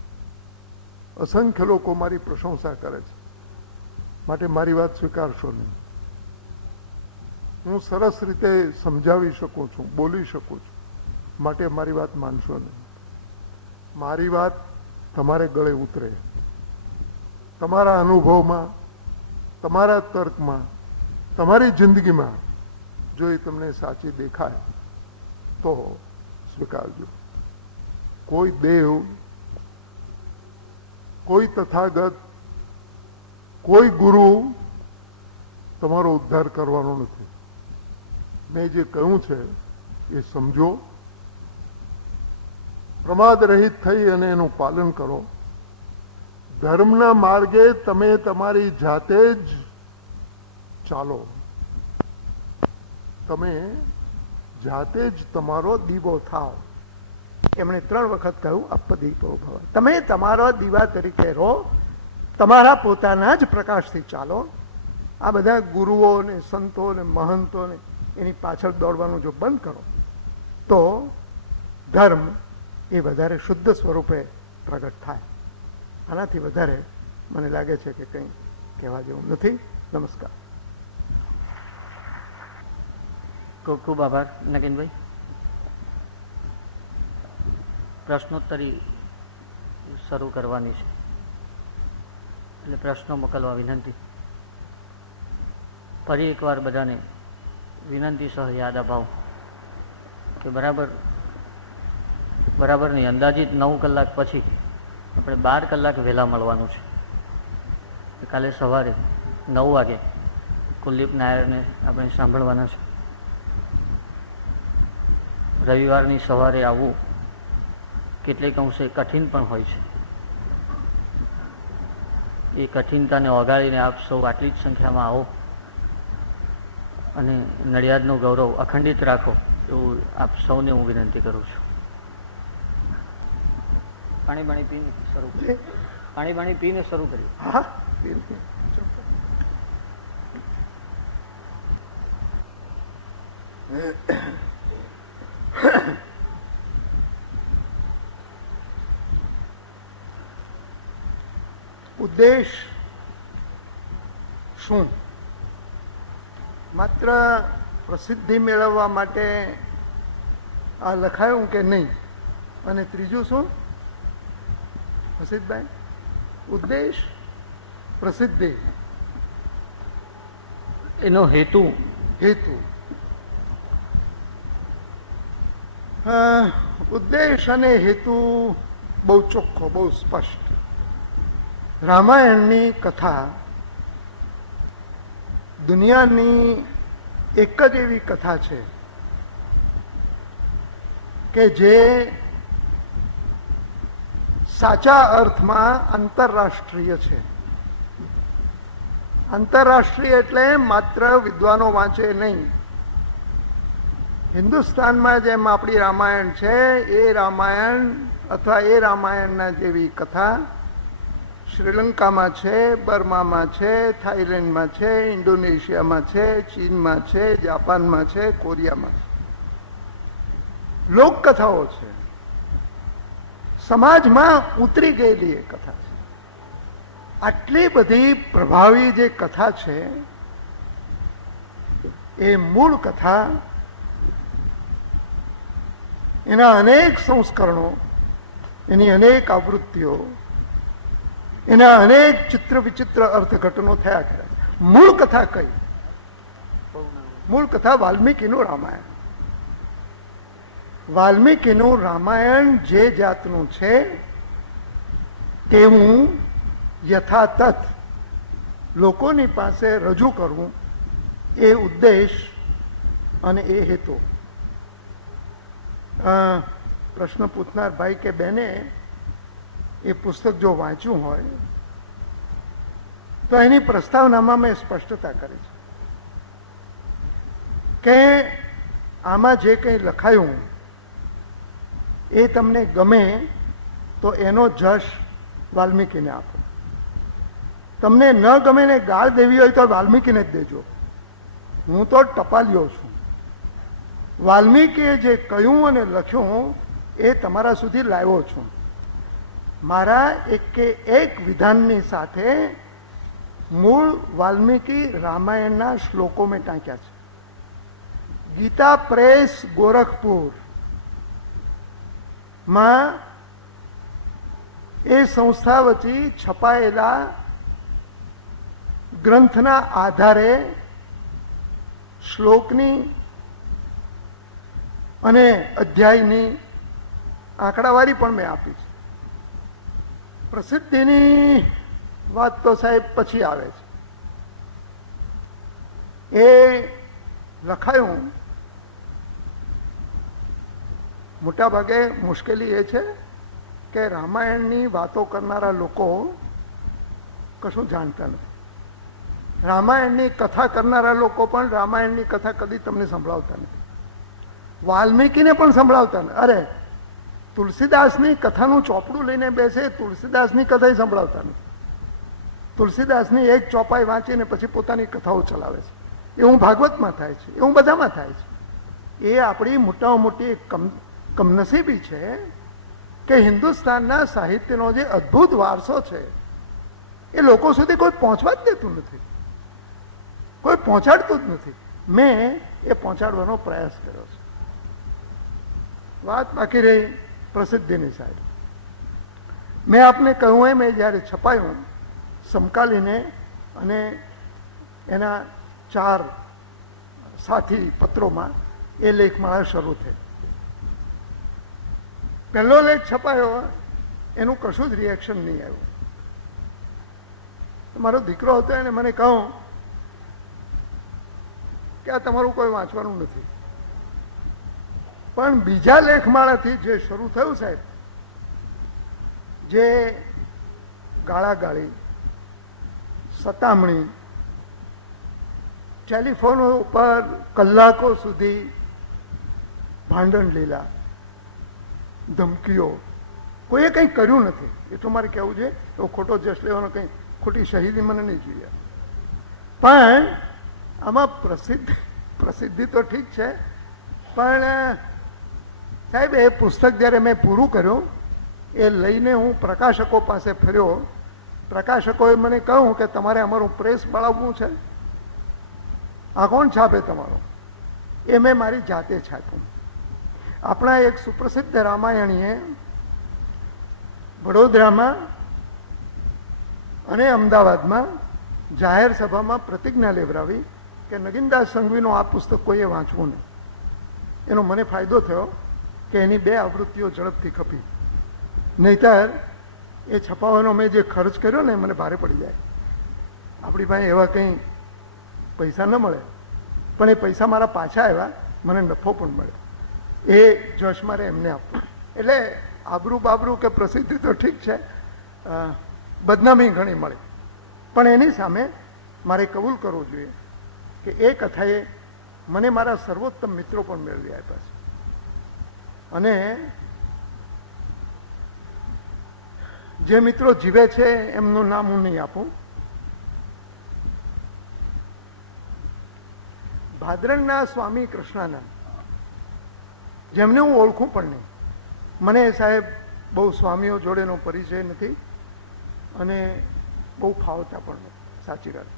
અસંખ્ય લોકો મારી પ્રશંસા કરે છે માટે મારી વાત સ્વીકારશો નહીં. હું સરસ રીતે સમજાવી શકું છું, બોલી શકું છું, માટે મારી વાત માનશો નહીં. મારી વાત તમારે ગળે ઉતરે, તમારા અનુભવમાં, તમારા તર્કમાં, તમારી જિંદગીમાં જો એ તમને સાચી દેખાય તો સ્વીકારજો. કોઈ દેવ, કોઈ તથાગત, કોઈ ગુરુ તમારો ઉદ્ધાર કરવાનો નથી. મેં જે કહ્યું છે એ સમજો, પ્રમાદ રહિત થઈ અને એનું પાલન કરો. ધર્મના માર્ગે તમે તમારી જાતે જ ચાલો. તમે જાતે જ તમારો દીવો થાવ. એમણે 3 વખત કહ્યું અપદીપો ભવ. તમે તમારા દીવા તરીકે રહો, તમારા પોતાના જ પ્રકાશથી ચાલો. આ બધા ગુરુઓ ને સંતો ને મહંતો ને એની પાછળ દોડવાનું જો બંધ કરો તો ધર્મ એ વધારે શુદ્ધ સ્વરૂપે પ્રગટ થાય. આનાથી વધારે મને લાગે છે કે કંઈ કહેવા જેવું નથી. નમસ્કાર. ખૂબ ખૂબ આભાર નગીનભાઈ. પ્રશ્નોત્તરી શરૂ કરવાની છે એટલે પ્રશ્નો મોકલવા વિનંતી. ફરી એકવાર બધાને વિનંતી સહ યાદ અપાવ કે બરાબરની અંદાજિત 9 કલાક પછી આપણે 12 કલાક વહેલા મળવાનું છે. કાલે સવારે 9 વાગે કુલદીપ નાયરને આપણે સાંભળવાના છે. રવિવારની સવારે આવવું કેટલેક અંશે કઠિન પણ હોય છે. એ કઠિનતાને ઓગાળીને આપ સૌ આટલી જ સંખ્યામાં આવો અને નડિયાદનું ગૌરવ અખંડિત રાખો એવું આપ સૌને હું વિનંતી કરું છું. પાણી પીને શરૂ કરીએ. પાણી પીને શરૂ કરીએ. હા, ઉદ્દેશ શું? માત્ર પ્રસિદ્ધિ મેળવવા માટે આ લખાયું કે નહીં? અને ત્રીજું શું પ્રસિદ્ધભાઈ? ઉદ્દેશ, પ્રસિદ્ધિ, એનો હેતુ. ઉદ્દેશ અને હેતુ બહુ ચોખ્ખો, બહુ સ્પષ્ટ. રામાયણની કથા દુનિયાની એક જ એવી કથા છે કે જે સાચા અર્થમાં આંતરરાષ્ટ્રીય છે. આંતરરાષ્ટ્રીય એટલે માત્ર વિદ્વાનો વાંચે નહીં. હિન્દુસ્તાનમાં જેમ આપણી રામાયણ છે એ રામાયણ અથવા એ રામાયણના જેવી કથા શ્રીલંકામાં છે, બર્મામાં છે, થાઈલેન્ડમાં છે, ઇન્ડોનેશિયામાં છે, ચીનમાં છે, જાપાનમાં છે, કોરિયામાં છે. લોકકથાઓ છે. સમાજમાં ઉતરી ગયેલી એ કથા છે. આટલી બધી પ્રભાવી જે કથા છે એ મૂળ કથા, એના અનેક સંસ્કરણો, એની અનેક આવૃત્તિઓ, એના અનેક ચિત્ર વિચિત્ર અર્થઘટનો થયા કરે. મૂળ કથા કઈ? મૂળ કથા વાલ્મીકીનું રામાયણ. વાલ્મીકીનું રામાયણ જે જાતનું છે તેવું યથાતથ લોકોની પાસે રજૂ કરવું એ ઉદ્દેશ અને એ હેતુ. પ્રશ્ન પૂછનાર ભાઈ કે બેને એ પુસ્તક જો વાંચ્યું હોય તો એની પ્રસ્તાવનામાં મેં સ્પષ્ટતા કરી છે કે આમાં જે કંઈ લખાયું એ તમને ગમે તો એનો જશ વાલ્મીકીને આપો. તમને ન ગમે ને ગાળ દેવી હોય તો વાલ્મીકીને જ દેજો. હું તો ટપાલ્યો છું. વાલ્મીકીએ જે કહ્યું અને લખ્યું એ તમારા સુધી લાવ્યો છું. મારા એક વિધાનની સાથે મૂળ વાલ્મીકી રામાયણના શ્લોકો મેં ટાંક્યા છે. ગીતા પ્રેસ ગોરખપુર માં એ સંસ્થા વચ્ચે છપાયેલા ગ્રંથના આધારે શ્લોકની અને અધ્યાયની આંકડાવારી પણ મેં આપી છે. પ્રસિદ્ધિની વાત તો સાહેબ પછી આવે છે. એ લખાયું. મોટા ભાગે મુશ્કેલી એ છે કે રામાયણની વાતો કરનારા લોકો કશું જાણતા નથી. રામાયણની કથા કરનારા લોકો પણ રામાયણની કથા કદી તમને સંભળાવતા નથી. વાલ્મીકીને પણ સંભળાવતા નથી. અરે, તુલસીદાસની કથાનું ચોપડું લઈને બેસે, તુલસીદાસની કથા સંભળાવતા નથી. તુલસીદાસની એક ચોપાઈ વાંચીને પછી પોતાની કથાઓ ચલાવે છે. એવું ભાગવતમાં થાય છે, એવું બધામાં થાય છે. એ આપણી મોટામાં મોટી કમનસીબી છે કે હિન્દુસ્તાનના સાહિત્યનો જે અદ્ભુત વારસો છે એ લોકો સુધી કોઈ પહોંચવા જ દેતું નથી, કોઈ પહોંચાડતું જ નથી. મેં એ પહોંચાડવાનો પ્રયાસ કર્યો છે. વાત બાકી રહી પ્રસિદ્ધિની સાહેબ. મેં આપને કહ્યું એમ, મેં જ્યારે છપાયું સમકાલીને અને એના 4 સાથી પત્રોમાં એ લેખમાળા શરૂ થઈ. પહેલો લેખ છપાયો, એનું કશું જ રિએક્શન નહીં આવ્યું. મારો દીકરો હતો, એને મને કહું કે આ તમારું કોઈ વાંચવાનું નથી. પણ બીજા લેખમાળાથી જે શરૂ થયું સાહેબ, જે ગાળાગાળી, સતામણી, ટેલિફોન ઉપર કલાકો સુધી ભાંડણ લીલા, ધમકીઓ, કોઈએ કંઈ કર્યું નથી એટલું મારે કહેવું છે. એવો ખોટો જશ લેવાનો, કંઈ ખોટી શહીદી મને નહીં જોઈએ. પણ આમાં પ્રસિદ્ધિ તો ઠીક છે, પણ સાહેબ એ પુસ્તક જ્યારે મેં પૂરું કર્યું, એ લઈને હું પ્રકાશકો પાસે ફર્યો. પ્રકાશકોએ મને કહ્યું કે તમારે અમારું પ્રેસ બળાવવું છે, આ કોણ છાપે તમારું? એ મેં મારી જાતે છાપ્યું. આપણા એક સુપ્રસિદ્ધ રામાયણીએ વડોદરામાં અને અમદાવાદમાં જાહેર સભામાં પ્રતિજ્ઞા લેવડાવી કે નગીનદાસ સંઘવીનું આ પુસ્તક કોઈએ વાંચવું નહીં. એનો મને ફાયદો થયો કે એની 2 આવૃત્તિઓ ઝડપથી ખપી. નહીતર એ છપાવવાનો મેં જે ખર્ચ કર્યો ને, મને ભારે પડી જાય. આપણી પાસે એવા કંઈ પૈસા ન મળે, પણ એ પૈસા મારા પાછા આવ્યા, મને નફો પણ મળે. એ જશ મારે એમને આપવું. એટલે આબરૂ બાબરૂ કે પ્રસિદ્ધિ તો ઠીક છે, બદનામી ઘણી મળી. પણ એની સામે મારે કબૂલ કરવું જોઈએ કે એ કથાએ મને મારા સર્વોત્તમ મિત્રો પણ મેળવી આપ્યા છે. અને જે મિત્રો જીવે છે એમનું નામ હું નહીં આપું. ભાદરણના સ્વામી કૃષ્ણાનંદ, જેમને હું ઓળખું પણ નહીં. મને સાહેબ બહુ સ્વામીઓ જોડેનો પરિચય નથી અને બહુ ફાવતા પણ નથી, સાચી વાત.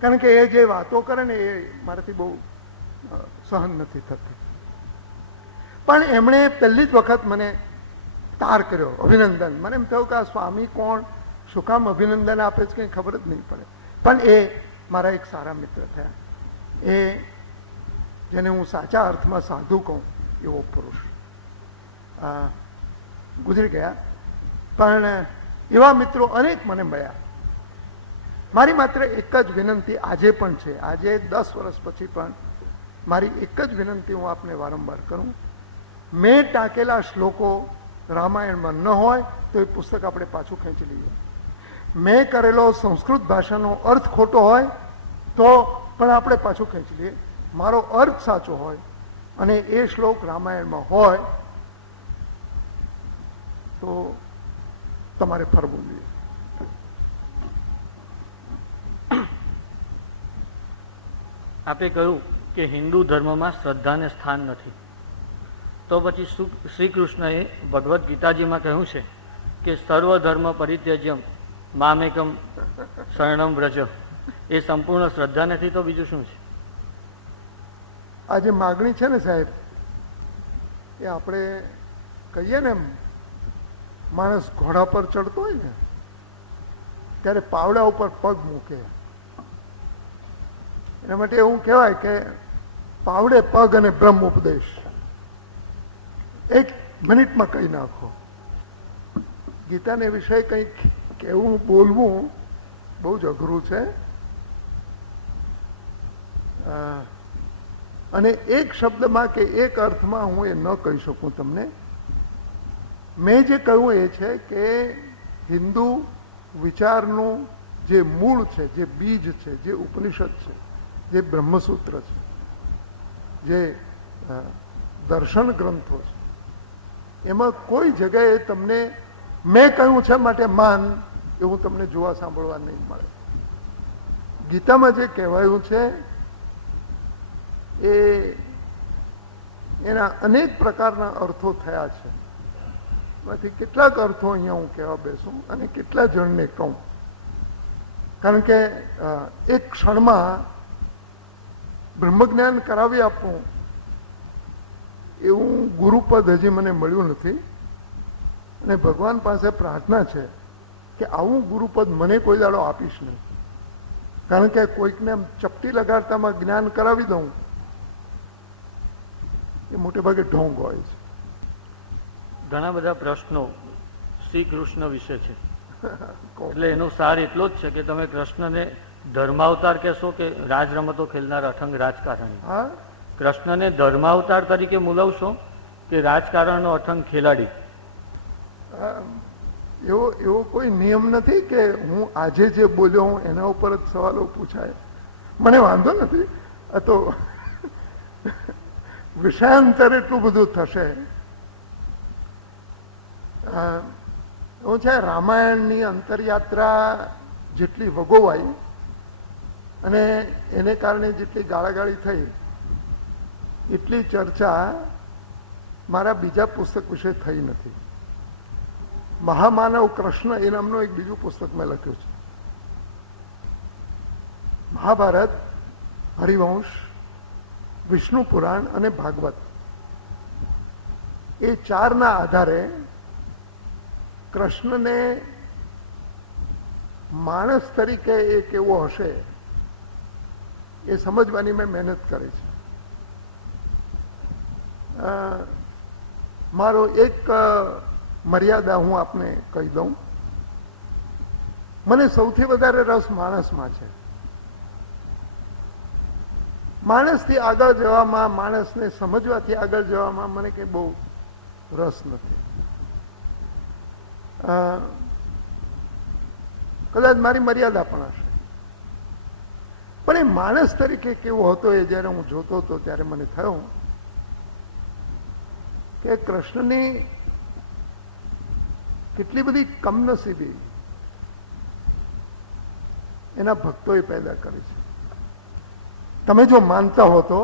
કારણ કે એ જે વાતો કરે ને એ મારાથી બહુ સહન નથી થતી. પણ એમણે પહેલી જ વખત મને તાર કર્યો, અભિનંદન. મને એમ થયું કે આ સ્વામી કોણ, શું કામ અભિનંદન આપે છે, કંઈ ખબર જ નહીં પડે. પણ એ મારા એક સારા મિત્ર થયા. એ જેને હું સાચા અર્થમાં સાધુ કહું એવો પુરુષ ગુજરી ગયા. પણ એવા મિત્રો અનેક મને મળ્યા. મારી માત્ર એક જ વિનંતી આજે પણ છે, આજે 10 વર્ષ પછી પણ મારી એક જ વિનંતી હું આપને વારંવાર કરું. મેં ટાંકેલા શ્લોકો રામાયણમાં ન હોય તો એ પુસ્તક આપણે પાછું ખેંચી લઈએ. મેં કરેલો સંસ્કૃત ભાષાનો અર્થ ખોટો હોય તો પણ આપણે પાછું ખેંચી લઈએ. મારો અર્થ સાચો હોય અને એ શ્લોક રામાયણમાં હોય તો તમારે ફરવું જોઈએ. આપે કહ્યું કે હિન્દુ ધર્મમાં શ્રદ્ધાને સ્થાન નથી, તો પછી શ્રી કૃષ્ણએ ભગવદ્ ગીતાજીમાં કહ્યું છે કે સર્વ ધર્મ પરિત્યજ્યમ મામેકમ શરણમ વ્રજ. એ સંપૂર્ણ શ્રદ્ધા નથી તો બીજું શું છે? આ જે માગણી છે ને સાહેબ, એ આપણે કહીએ ને માણસ ઘોડા પર ચડતો હોય ને ત્યારે પાવડા ઉપર પગ મૂકે, એના માટે એવું કહેવાય કે પાવડે પગ અને બ્રહ્મ ઉપદેશ 1 મિનિટમાં કહી નાખો. ગીતાને વિષય કંઈક કહેવું બોલવું બહુ જ અઘરું છે, અને એક શબ્દમાં કે એક અર્થમાં હું એ ન કહી શકું તમને. મેં જે કહ્યું એ છે કે હિન્દુ વિચારનું જે મૂળ છે, જે બીજ છે, જે ઉપનિષદ છે, જે બ્રહ્મસૂત્ર છે, જે દર્શન ગ્રંથો છે, એમાં કોઈ જગ્યાએ તમને મેં કહ્યું છે માટે માન એવું તમને જોવા સાંભળવા નહીં મળે. ગીતામાં જે કહેવાયું છે એના અનેક પ્રકારના અર્થો થયા છે. એમાંથી કેટલાક અર્થો અહીંયા હું કહેવા બેસું અને કેટલા જણને કહું, કારણ કે એક ક્ષણમાં બ્રહ્મજ્ઞાન કરાવી આપવું એવું ગુરુપદ હજી મને મળ્યું નથી, અને ભગવાન પાસે પ્રાર્થના છે કે આવું ગુરુપદ મને કોઈ દાડો આપીશ નહીં, કારણ કે કોઈકને ચપટી લગાડતામાં જ્ઞાન કરાવી દઉં એ મોટે ભાગે ઢોંગ હોય છે. ઘણા બધા પ્રશ્નો શ્રી કૃષ્ણ વિશે છે, એટલે એનો સાર એટલો જ છે કે તમે કૃષ્ણને ધર્માવતાર કહેશો કે રાજ રમતો ખેલનાર અઠંગ રાજકારણી? હા, કૃષ્ણને ધર્માવતાર તરીકે મૂલવશો કે રાજકારણનો અઠંગ ખેલાડી? એવો કોઈ નિયમ નથી કે હું આજે જે બોલ્યો હું એના ઉપર જ સવાલો પૂછાય. મને વાંધો નથી, આ તો વિષયાંતર એટલું બધું થશે. એવું છે, રામાયણની અંતરયાત્રા જેટલી વગોવાઈ અને એને કારણે જેટલી ગાળાગાળી થઈ એટલી ચર્ચા મારા બીજા પુસ્તક વિશે થઈ નથી. મહામાનવ કૃષ્ણ એ નામનું એક બીજું પુસ્તક મેં લખ્યું છે. મહાભારત, હરિવંશ, વિષ્ણુ પુરાણ અને ભાગવત એ 4ના આધારે કૃષ્ણને માણસ તરીકે એ કેવો હશે એ સમજવાની મેં મહેનત કરી છે. મારો એક મર્યાદા હું આપને કહી દઉં. મને સૌથી વધારે રસ માણસમાં છે. માણસથી આગળ જવામાં, માણસને સમજવાથી આગળ જવામાં મને કંઈ બહુ રસ નથી. કદાચ મારી મર્યાદા પણ હશે, પણ એ માણસ તરીકે કેવો હતો એ જ્યારે હું જોતો હતો ત્યારે મને થયું કે કૃષ્ણની કેટલી બધી કમનસીબી એના ભક્તોએ પેદા કરી છે. તમે જો માનતા હો તો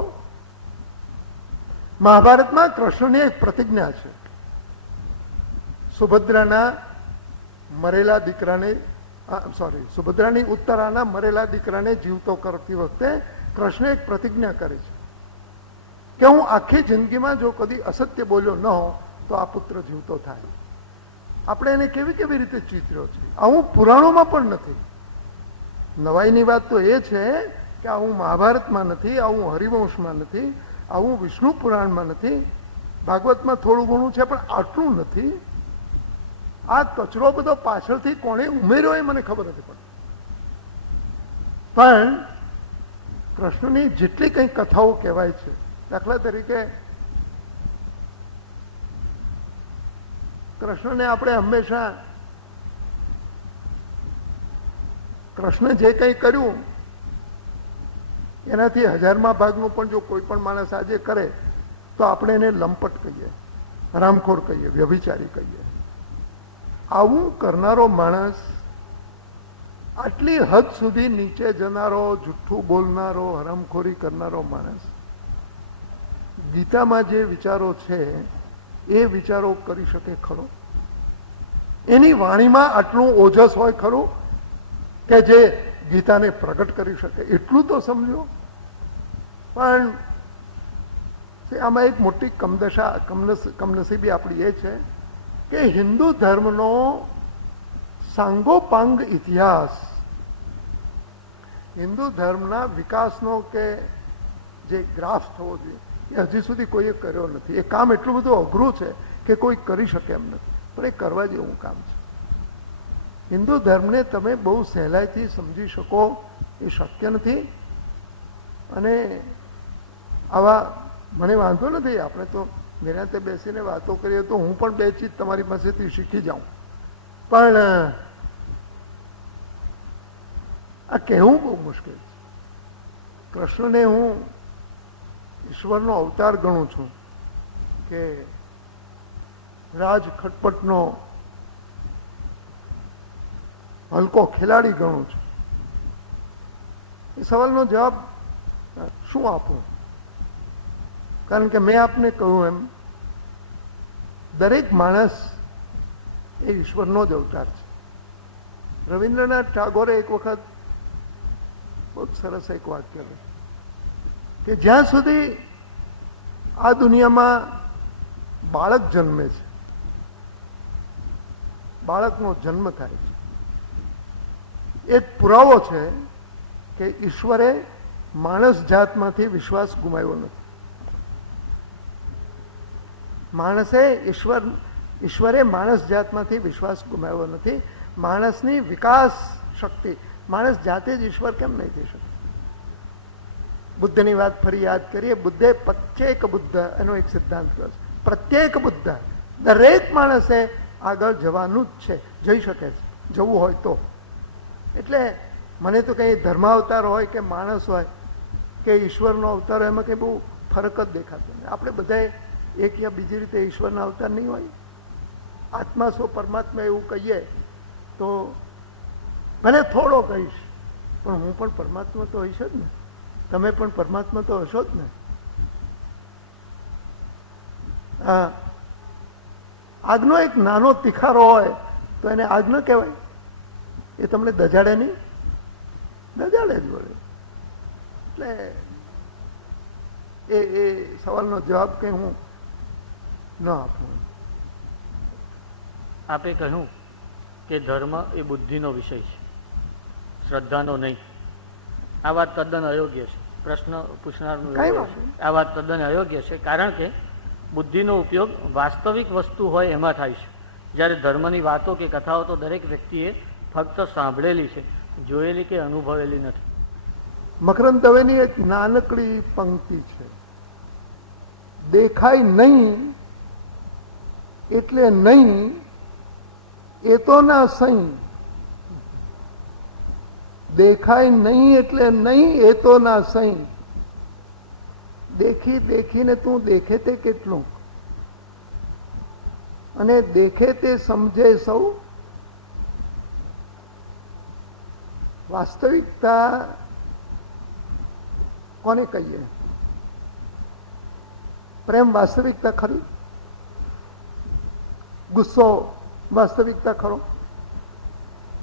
મહાભારતમાં કૃષ્ણની એક પ્રતિજ્ઞા છે. સુભદ્રાના મરેલા દીકરાને સુભદ્રાની ઉત્તરાના મરેલા દીકરાને જીવતો કરતી વખતે કૃષ્ણે એક પ્રતિજ્ઞા કરી છે કે હું આખી જિંદગીમાં જો કદી અસત્ય બોલ્યો ન હો તો આ પુત્ર જીવતો થાય. આપણે એને કેવી કેવી રીતે ચિતર્યો છે. આવું પુરાણોમાં પણ નથી. નવાઈની વાત તો એ છે કે આવું મહાભારતમાં નથી, આવું હરિવંશમાં નથી, આવું વિષ્ણુ પુરાણમાં નથી, ભાગવતમાં થોડું ઘણું છે પણ આટલું નથી. આ કચરો બધો પાછળથી કોણે ઉમેર્યો એ મને ખબર નથી પડતી. પણ કૃષ્ણની જેટલી કંઈ કથાઓ કહેવાય છે, દાખલા તરીકે કૃષ્ણને આપણે હંમેશા કૃષ્ણ જે કંઈ કર્યું એનાથી 1000મા ભાગનું પણ જો કોઈ પણ માણસ આજે કરે તો આપણે એને લંપટ કહીએ, હરામખોર કહીએ, વ્યભિચારી કહીએ. આવું કરનારો માણસ, આટલી હદ સુધી નીચે જનારો, જુઠ્ઠું બોલનારો, હરામખોરી કરનારો માણસ ગીતામાં જે વિચારો છે એ વિચારો કરી શકે ખરો? એની વાણીમાં આટલું ઓજસ હોય ખરું કે જે ગીતાને પ્રગટ કરી શકે? એટલું તો સમજો. પણ આમાં એક મોટી કમનસીબી આપણી એ છે કે હિન્દુ ધર્મનો સાંગોપાંગ ઇતિહાસ, હિન્દુ ધર્મના વિકાસનો કે જે ગ્રાફ થવો જોઈએ એ હજી સુધી કોઈએ કર્યો નથી. એ કામ એટલું બધું અઘરું છે કે કોઈ કરી શકે એમ નથી, પણ એ કરવા જેવું કામ છે. હિન્દુ ધર્મને તમે બહુ સહેલાઈથી સમજી શકો એ શક્ય નથી. અને આવા મને વાંધો નથી, આપણે તો નિરાંતે બેસીને વાતો કરીએ તો હું પણ બે ચીજ તમારી પાસેથી શીખી જાઉં, પણ આ કહેવું બહુ મુશ્કેલ છે. કૃષ્ણને હું ઈશ્વરનો અવતાર ગણું છું કે રાજ ખટપટનો હલકો ખેલાડી ગણું છું. એ સવાલનો જવાબ શું આપું? કારણ કે મેં આપને કહ્યું એમ દરેક માણસ એ ઈશ્વરનો જ અવતાર છે. રવિન્દ્રનાથ ટાગોરે એક વખત બહુ સરસ એક વાક્ય કહ્યું કે જ્યાં સુધી આ દુનિયામાં બાળક જન્મે છે, બાળકનો જન્મ થાય છે, એક પુરાવો છે કે ઈશ્વરે માણસ જાતમાંથી વિશ્વાસ ગુમાવ્યો નથી. ઈશ્વરે માણસ જાતમાંથી વિશ્વાસ ગુમાવ્યો નથી. માણસની વિકાસ શક્તિ, માણસ જાતે જ ઈશ્વર કેમ નહીં થઈ શકે? બુદ્ધની વાત ફરી યાદ કરીએ. બુદ્ધે પ્રત્યેક બુદ્ધ એનો એક સિદ્ધાંત કહ્યો છે, પ્રત્યેક બુદ્ધ, દરેક માણસે આગળ જવાનું જ છે, જઈ શકે છે જવું હોય તો. એટલે મને તો કંઈ ધર્માવતાર હોય કે માણસ હોય કે ઈશ્વરનો અવતાર હોય એમાં કંઈ બહુ ફરક જ દેખાતો નહીં. આપણે બધાએ એક યા બીજી રીતે ઈશ્વરના અવતાર નહીં હોય. આત્મા છો પરમાત્મા એવું કહીએ તો ભલે થોડો કહીશ, પણ હું પણ પરમાત્મા તો હઈશ જ ને, તમે પણ પરમાત્મા તો હશો જ ને. આગનો એક નાનો તિખારો હોય તો એને આગ ન કહેવાય. એ તમને દજાડે નહીં, દજાડે જ વળે. એટલે એ સવાલનો જવાબ કંઈ હું ન આપું. આપે કહ્યું કે ધર્મ એ બુદ્ધિનો વિષય છે, શ્રદ્ધાનો નહીં. આ વાત તદ્દન અયોગ્ય છે. પ્રશ્ન પૂછનારનું આ વાત તદ્દન અયોગ્ય છે, કારણ કે બુદ્ધિનો ઉપયોગ વાસ્તવિક વસ્તુ હોય એમાં થાય છે, જ્યારે ધર્મની વાતો કે કથાઓ તો દરેક વ્યક્તિએ ફક્ત સાંભળેલી છે, જોયેલી કે અનુભવેલી નથી. મકરંદ દવેની એક નાનકડી પંક્તિ છે, દેખાય નહીં એટલે નહીં એ તો ના સહી. દેખાય નહીં એટલે નહીં એ તો ના સહી. દેખી દેખીને તું દેખે તે કેટલું, અને દેખે તે સમજે સૌ. વાસ્તવિકતા કોને કહીએ? પ્રેમ વાસ્તવિકતા ખરી? ગુસ્સો વાસ્તવિકતા ખરો?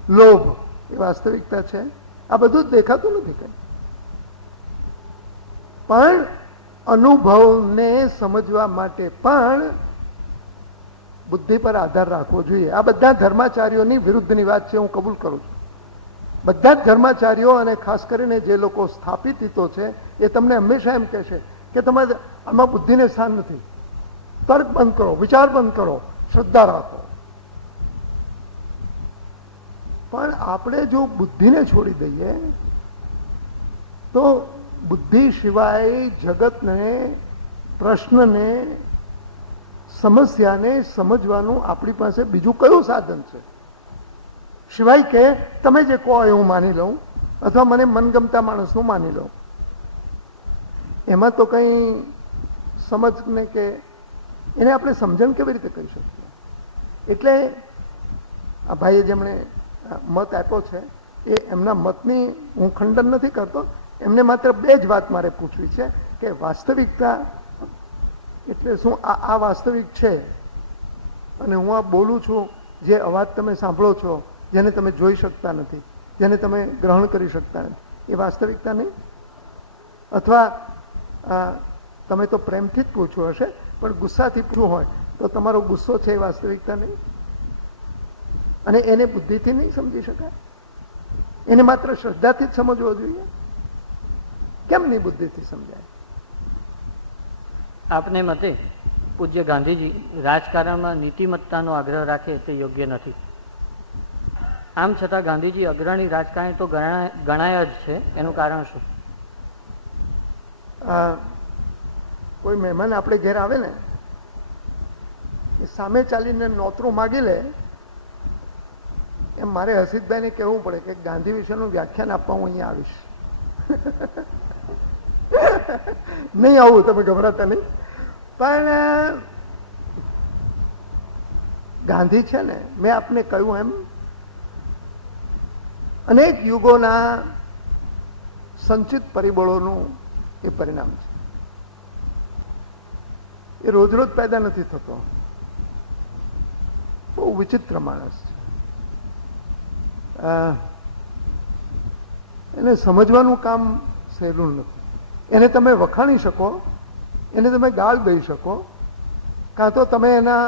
લોભ એ વાસ્તવિકતા છે? આ બધું જ દેખાતું નથી કઈ, પણ અનુભવને સમજવા માટે પણ બુદ્ધિ પર આધાર રાખવો જોઈએ. આ બધા ધર્માચાર્યોની વિરુદ્ધની વાત છે, હું કબૂલ કરું છું. બધા જ ધર્માચાર્યો અને ખાસ કરીને જે લોકો સ્થાપિત હિતો છે એ તમને હંમેશા એમ કહેશે કે તમારે આમાં બુદ્ધિને સ્થાન નથી. તર્ક બંધ કરો, વિચાર બંધ કરો, શ્રદ્ધા રાખો. પણ આપણે જો બુદ્ધિને છોડી દઈએ તો બુદ્ધિ સિવાય જગતને, પ્રશ્નને, સમસ્યાને સમજવાનું આપણી પાસે બીજું કયું સાધન છે? સિવાય કે તમે જે કહો એવું માની લઉં, અથવા મને મનગમતા માણસનું માની લઉં. એમાં તો કંઈ સમજને કે એને આપણે સમજણ કેવી રીતે કરી શકીએ? એટલે આ ભાઈએ જેમણે મત આપ્યો છે એ એમના મતની હું ખંડન નથી કરતો. એમને માત્ર બે જ વાત મારે પૂછવી છે કે વાસ્તવિકતા એટલે શું? આ વાસ્તવિક છે, અને હું આ બોલું છું, જે અવાજ તમે સાંભળો છો, જેને તમે જોઈ શકતા નથી, જેને તમે ગ્રહણ કરી શકતા નથી, એ વાસ્તવિકતા નહીં? અથવા તમે તો પ્રેમથી જ પૂછ્યું હશે, પણ ગુસ્સાથી પૂછવું હોય તો તમારો ગુસ્સો છે એ વાસ્તવિકતા નહીં, અને એને બુદ્ધિથી નહીં સમજી શકાય. એને માત્ર શ્રદ્ધાથી જ સમજવો જોઈએ. કેમ નહીં બુદ્ધિથી સમજાય? આપને મતે પૂજ્ય ગાંધીજી રાજકારણમાં નીતિમત્તાનો આગ્રહ રાખે તે યોગ્ય નથી. આમ છતાં ગાંધીજી અગ્રણી રાજકારણી તો ગણાય જ છે, એનું કારણ શું? કોઈ મહેમાન આપણે ઘેર આવે ને, એ સામે ચાલીને નોતરું માગી લે, એમ મારે હસીતભાઈને કહેવું પડે કે ગાંધી વિશેનું વ્યાખ્યાન આપવા હું અહીંયા આવીશ. નહીં આવું, તમે ગભરાતા નહીં. પણ ગાંધી છે ને, મેં આપને કહ્યું એમ અનેક યુગોના સંચિત પરિબળોનું એ પરિણામ છે. એ રોજ રોજ પેદા નથી થતો. બહુ વિચિત્ર માણસ છે. એને સમજવાનું કામ સહેલું નથી. એને તમે વખાણી શકો, એને તમે ગાળ દઈ શકો, કાં તો તમે એના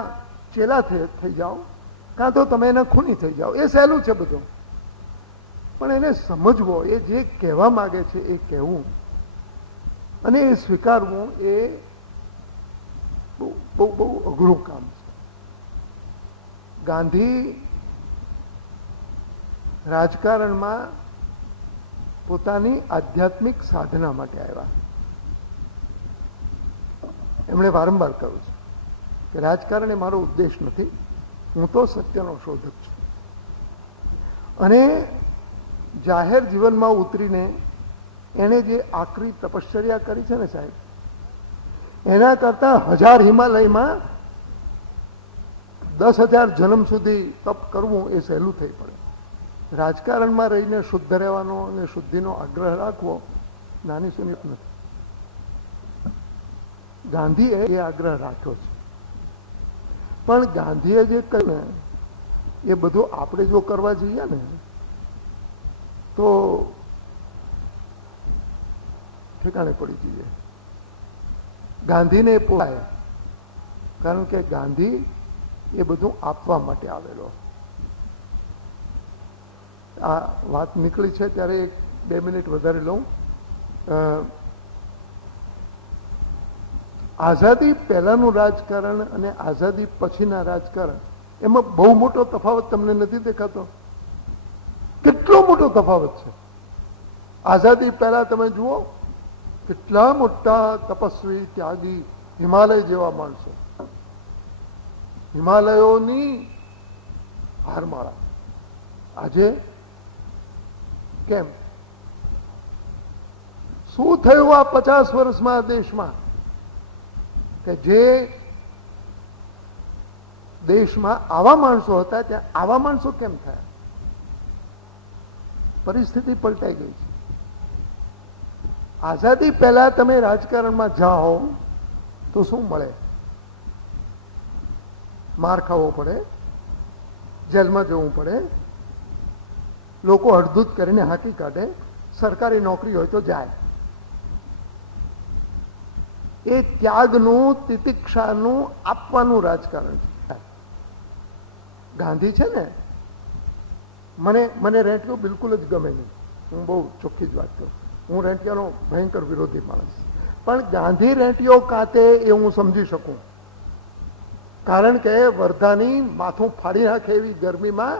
ચેલા થઈ જાઓ, કાં તો તમે એના ખૂની થઈ જાઓ. એ સહેલું છે બધું. પણ એને સમજવો, એ જે કહેવા માંગે છે એ કહેવું અને એ સ્વીકારવું, એ બહુ બહુ બહુ અઘરું કામ છે. ગાંધી રાજકારણમાં પોતાની આધ્યાત્મિક સાધના માટે આવ્યા. એમણે વારંવાર કહ્યું છે કે રાજકારણ એ મારો ઉદ્દેશ નથી, હું તો સત્યનો શોધક છું. અને જાહેર જીવનમાં ઉતરીને એણે જે આકરી તપશ્ચર્યા કરી છે ને સાહેબ, એના કરતા 1000 હિમાલયમાં 10,000 જન્મ સુધી તપ કરવું એ સહેલું થઈ પડે. રાજકારણમાં રહીને શુદ્ધ રહેવાનો અને શુદ્ધિનો આગ્રહ રાખવો નાની સુનિપ નથી. ગાંધીએ એ આગ્રહ રાખ્યો છે. પણ ગાંધીએ જે કહ્યું ને એ બધું આપણે જો કરવા જઈએ ને તો ઠેકાણે પડી જઈએ. ગાંધીને પોસાય, કારણ કે ગાંધી એ બધું આપવા માટે આવેલો. આ વાત નીકળી છે ત્યારે 1-2 મિનિટ વધારે લઉં. આઝાદી પહેલાનું રાજકારણ અને આઝાદી પછીના રાજકારણ, એમાં બહુ મોટો તફાવત તમને નથી દેખાતો? કેટલો મોટો તફાવત છે. આઝાદી પહેલા તમે જુઓ, કેટલા મોટા તપસ્વી, ત્યાગી, હિમાલય જેવા માણસો, હિમાલયોની હારમાળા. આજે કેમ? શું થયું આ 50 વર્ષમાં દેશમાં કે જે દેશમાં આવા માણસો હતા ત્યાં આવા માણસો કેમ થયા? પરિસ્થિતિ પલટાઈ ગઈ છે. આઝાદી પહેલા તમે રાજકારણમાં જાઓ તો શું મળે? માર ખાવો પડે, જેલમાં જવું પડે, લોકો અડધૂત કરીને હાંકી કાઢે, સરકારી નોકરી હોય તો જાય. એ ત્યાગનું, તિતિક્ષાનું આપવાનું રાજકારણ છે. ગાંધી છે ને, મને રેંટિયો બિલકુલ જ ગમે નહીં. હું બહુ ચોખ્ખી જ વાત કરું, હું રેંટિયાનો ભયંકર વિરોધી માણસ. પણ ગાંધી રેંટિયો કાતે એ હું સમજી શકું, કારણ કે વર્ધાની માથું ફાડી નાખે એવી ગરમીમાં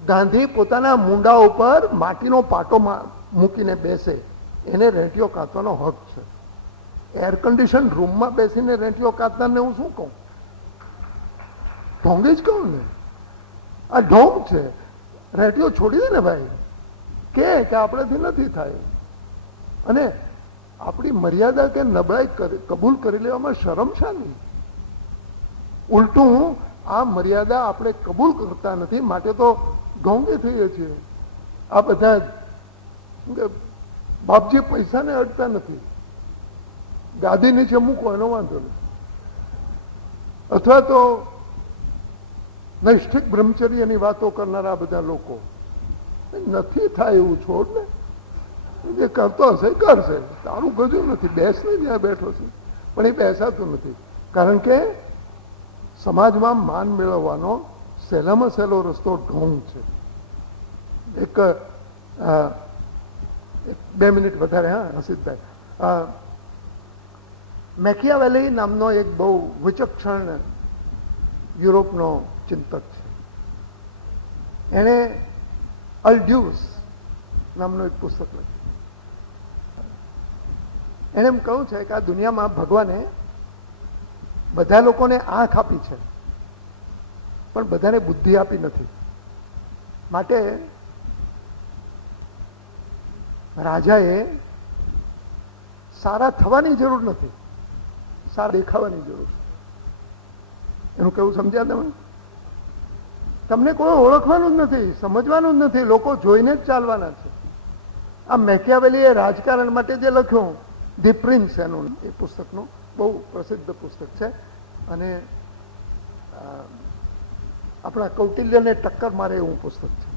ગાંધી પોતાના મુંડા ઉપર માટીનો પાટો મૂકીને બેસે, એને રેંટિયો કાતવાનો હક છે. એર કન્ડિશન રૂમમાં બેસીને રેંટિયો કાતનારને હું શું કહું? ઢોંગી જ કહું ને. આ ઢોંગ છે. રેંટિયો છોડી દે ને ભાઈ, કે આપણાથી નથી થાય. અને આપણી મર્યાદા કે નબળાઈ કબૂલ કરી લેવામાં શરમ શાની? ઉલટું આ મર્યાદા આપણે કબૂલ કરતા નથી, માટે તો ઢોંગી થઈએ છીએ. આ બધા બાપજી પૈસાને અડતા નથી, ગાદી નીચે મૂકો એનો વાંધો નથી. અથવા તો નૈષ્ઠિક બ્રહ્મચર્યની વાતો કરનારા બધા લોકો, નથી થાય એવું છોડ ને. જે કરતો હશે કરશે, તારું ગજું નથી, બેસ ને જ્યાં બેઠો છે. પણ એ બેસાતું નથી, કારણ કે સમાજમાં માન મેળવવાનો સહેલામાં સહેલો રસ્તો ઢોંગ છે. એક 2 મિનિટ વધારે. હા હસીતભાઈ, મેકિયાવેલી નામનો એક બહુ વિચક્ષણ યુરોપનો ચિંતક છે. એણે અલ્ડ્યુસ નામનું એક પુસ્તક લખ્યું. એણે એમ કહ્યું છે કે આ દુનિયામાં ભગવાને બધા લોકોને આંખ આપી છે, પણ બધાને બુદ્ધિ આપી નથી. માટે રાજાએ સારા થવાની જરૂર નથી, સારા દેખાવાની જરૂર છે. એનું કેવું સમજ્યા તમે? તમને કોઈ ઓળખવાનું જ નથી, સમજવાનું જ નથી, લોકો જોઈને જ ચાલવાના છે. આ મેકિયાવેલીએ રાજકારણ માટે જે લખ્યું ધી પ્રિન્સ, એનું એ પુસ્તકનું બહુ પ્રસિદ્ધ પુસ્તક છે અને આપણા કૌટિલ્યને ટક્કર મારે એવું પુસ્તક છે.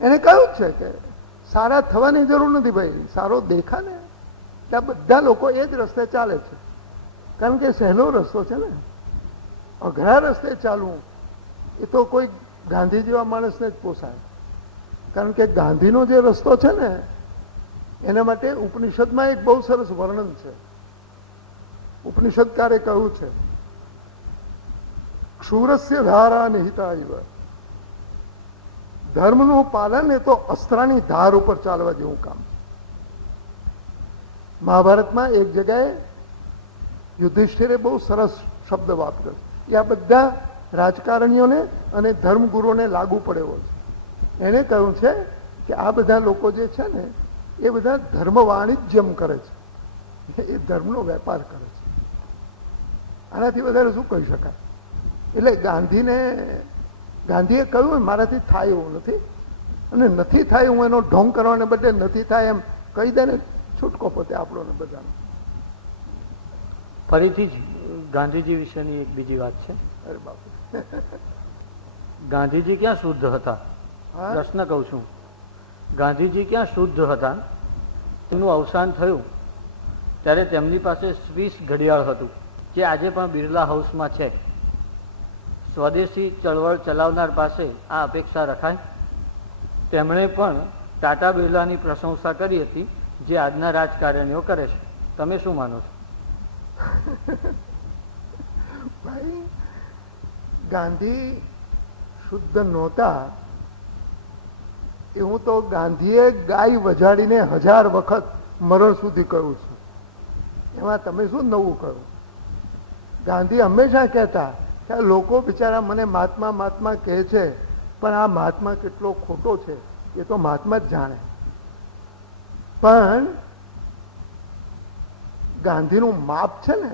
એને કહ્યું છે કે સારા થવાની જરૂર નથી ભાઈ, સારો દેખા ને ત્યાં બધા લોકો એ જ રસ્તે ચાલે છે. કારણ કે સહેલો રસ્તો છે ને, અઘરા રસ્તે ચાલવું એ તો કોઈ ગાંધી જેવા માણસને જ પોસાય. કારણ કે ગાંધીનો જે રસ્તો છે ને એના માટે ઉપનિષદમાં એક બહુ સરસ વર્ણન છે. ઉપનિષદકારે કહ્યું છે, ક્ષુરસ્ય ધારા નિહિતા ઇવ. ધર્મનું પાલન એ તો અસ્ત્રાની ધાર ઉપર ચાલવા જેવું કામ છે. મહાભારતમાં એક જગ્યાએ યુધિષ્ઠિરે બહુ સરસ શબ્દ વાપર્યો છે. એ આ બધા રાજકારણીઓને અને ધર્મગુરુઓને લાગુ પડે એવો છે. એણે કહ્યું છે કે આ બધા લોકો જે છે ને એ બધા ધર્મ વાણિજ્યમ કરે છે, એ ધર્મનો વેપાર કરે છે. આનાથી વધારે શું કહી શકાય? એટલે ગાંધીએ કહ્યું મારાથી થાય એવું નથી, અને નથી થાય હું એનો ઢોંગ કરવાને બદલે નથી થાય એમ કહી દે ને, છૂટકો પોતે આપણો ને બધાનો. ફરીથી જ ગાંધીજી વિશેની એક બીજી વાત છે. અરે બાપુ, ગાંધીજી ક્યાં શુદ્ધ હતા? પ્રશ્ન કહું છું, ગાંધીજી ક્યાં શુદ્ધ હતા? તેમનું અવસાન થયું ત્યારે તેમની પાસે સ્વિસ ઘડિયાળ હતું, જે આજે પણ બિરલા હાઉસમાં છે. સ્વદેશી ચળવળ ચલાવનાર પાસે આ અપેક્ષા રખાય? તેમણે પણ ટાટા બિરલાની પ્રશંસા કરી હતી, જે આજના રાજકારણીઓ કરે છે. તમે શું માનો છો? ભાઈ, ગાંધી શુદ્ધ નહોતા એ હું તો ગાંધીએ ગાય વજાડીને 1000 વખત મરણ સુધી કહ્યું છું. એમાં તમે શું નવું કહ્યું? ગાંધી હંમેશા કહેતા કે લોકો બિચારા મને મહાત્મા મહાત્મા કહે છે, પણ આ મહાત્મા કેટલો ખોટો છે એ તો મહાત્મા જ જાણે. પણ ગાંધીનું માપ છે ને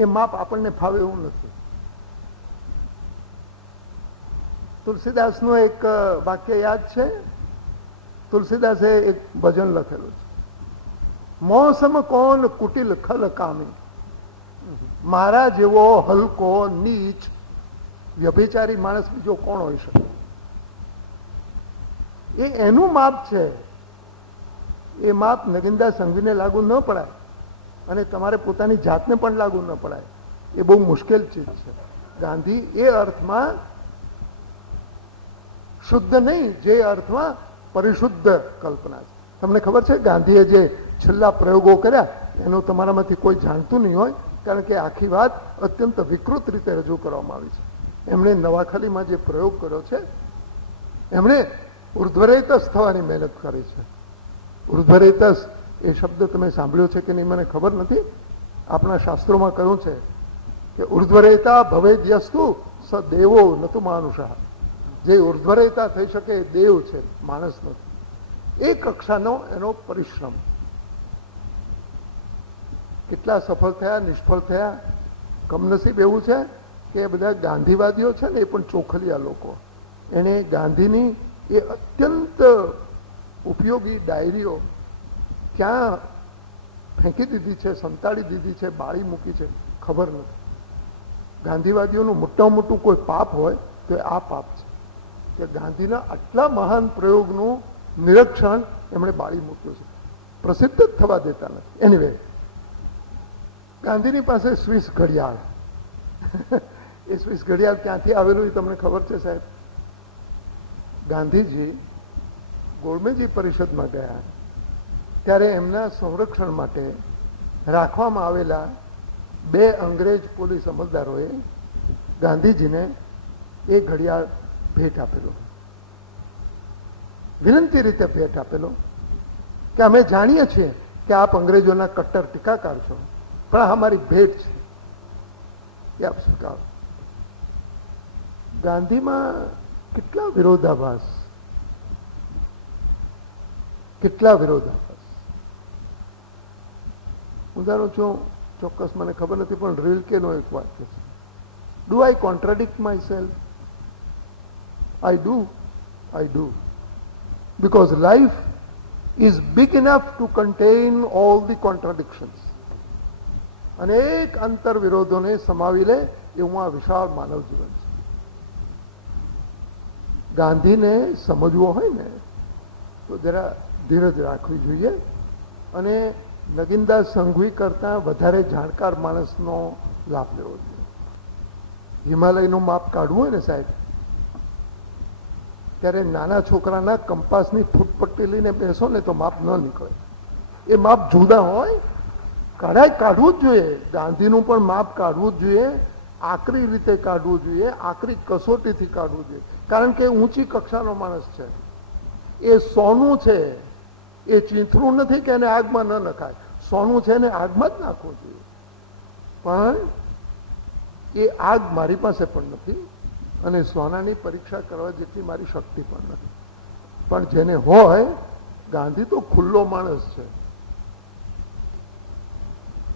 એ માપ આપણને ફાવે એવું નથી. તુલસીદાસનું એક વાક્ય યાદ છે. તુલસીદાસે એક ભજન લખેલું છે, મોસમ કોણ કુટિલ ખલ કામી, મારા જેવો હલકો નીચ વ્યભિચારી માણસ બીજો કોણ હોઈ શકે? એ એનું માપ છે. એ માપ નગિનદાસ સંઘવીને લાગુ ન પડાય અને તમારે પોતાની જાતને પણ લાગુ ન પડાય. એ બહુ મુશ્કેલ ચીજ છે. ગાંધી એ અર્થમાં શુદ્ધ નહીં, જે અર્થમાં પરિશુદ્ધ કલ્પના છે. તમને ખબર છે ગાંધીએ જે છેલ્લા પ્રયોગો કર્યા એનું તમારામાંથી કોઈ જાણતું નહીં હોય, કારણ કે આખી વાત અત્યંત વિકૃત રીતે રજૂ કરવામાં આવી છે. એમણે નવાખાલીમાં જે પ્રયોગ કર્યો છે, એમણે ઉર્ધ્વરેતસ થવાની મહેનત કરી છે. ઉર્ધ્વરેતસ એ શબ્દ તમે સાંભળ્યો છે કે નહીં મને ખબર નથી. આપણા શાસ્ત્રોમાં કહ્યું છે કે ઉર્ધ્વરેતા ભવેદ્યસ્તુ સ દેવો નતુ માનુષા. જે ઉર્ધ્વરેતા થઈ શકે એ દેવ છે, માણસ નથી. એ કક્ષાનો એનો પરિશ્રમ. કેટલા સફળ થયા, નિષ્ફળ થયા. કમનસીબ એવું છે કે બધા ગાંધીવાદીઓ છે ને એ પણ ચોખલિયા લોકો. એને ગાંધીની એ અત્યંત ઉપયોગી ડાયરીઓ ક્યાં ફેંકી દીધી છે, સંતાડી દીધી છે, બાળી મૂકી છે, ખબર નથી. ગાંધીવાદીઓનું મોટામાં મોટું કોઈ પાપ હોય તો આ પાપ છે. કે ગાંધીના આટલા મહાન પ્રયોગનું નિરીક્ષણ એમણે બાળી મૂક્યું છે, પ્રસિદ્ધ જ થવા દેતા નથી. એનીવે, ગાંધીની પાસે સ્વિસ ઘડિયાળ, એ સ્વિસ ઘડિયાળ ક્યાંથી આવેલું એ તમને ખબર છે સાહેબ? ગાંધીજી ગોળમેજી પરિષદમાં ગયા ત્યારે એમના સંરક્ષણ માટે રાખવામાં આવેલા 2 અંગ્રેજ પોલીસ અમલદારોએ ગાંધીજીને એ ઘડિયાળ ભેટ આપેલો, વિનંતી રીતે ભેટ આપેલો કે અમે જાણીએ છીએ કે આપ અંગ્રેજોના કટ્ટર ટીકાકાર છો, પણ આ અમારી ભેટ છે, એ આપ સ્વીકારો. ગાંધીમાં કેટલા વિરોધાભાસ, કેટલા વિરોધાભાસ. ઉદાહરણ છું, ચોક્કસ મને ખબર નથી, પણ રિલ્કેનો એક વાક્ય છે, do I contradict myself? I do. Because life is big enough to contain all the contradictions. અનેક અંતર વિરોધોને સમાવી લે એવું આ વિશાળ માનવ જીવન છે. ગાંધીને સમજવો હોય ને તો જરા ધીરજ રાખવી જોઈએ અને નગીનદાસ સંઘવી કરતા વધારે જાણકાર માણસનો લાભ લેવો જોઈએ. હિમાલયનું માપ કાઢવું હોય ને સાહેબ, ત્યારે નાના છોકરાના કંપાસની ફૂટપટ્ટી લઈને બેસો ને તો માપ ન નીકળે. એ માપ જુદા હોય, કાઢવું જ જોઈએ. ગાંધીનું પણ માપ કાઢવું જ જોઈએ, આકરી રીતે કાઢવું જોઈએ, આકરી કસોટીથી કાઢવું જોઈએ. કારણ કે ઊંચી કક્ષાનો માણસ છે, એ સોનું છે, એ ચીંથરું નથી કે એને આગમાં ન નખાય. સોનું છે ને આગમાં જ નાખવું જોઈએ. પણ એ આગ મારી પાસે પણ નથી અને સોનાની પરીક્ષા કરવા જેટલી મારી શક્તિ પણ નથી. પણ જેને હોય, ગાંધી તો ખુલ્લો માણસ છે.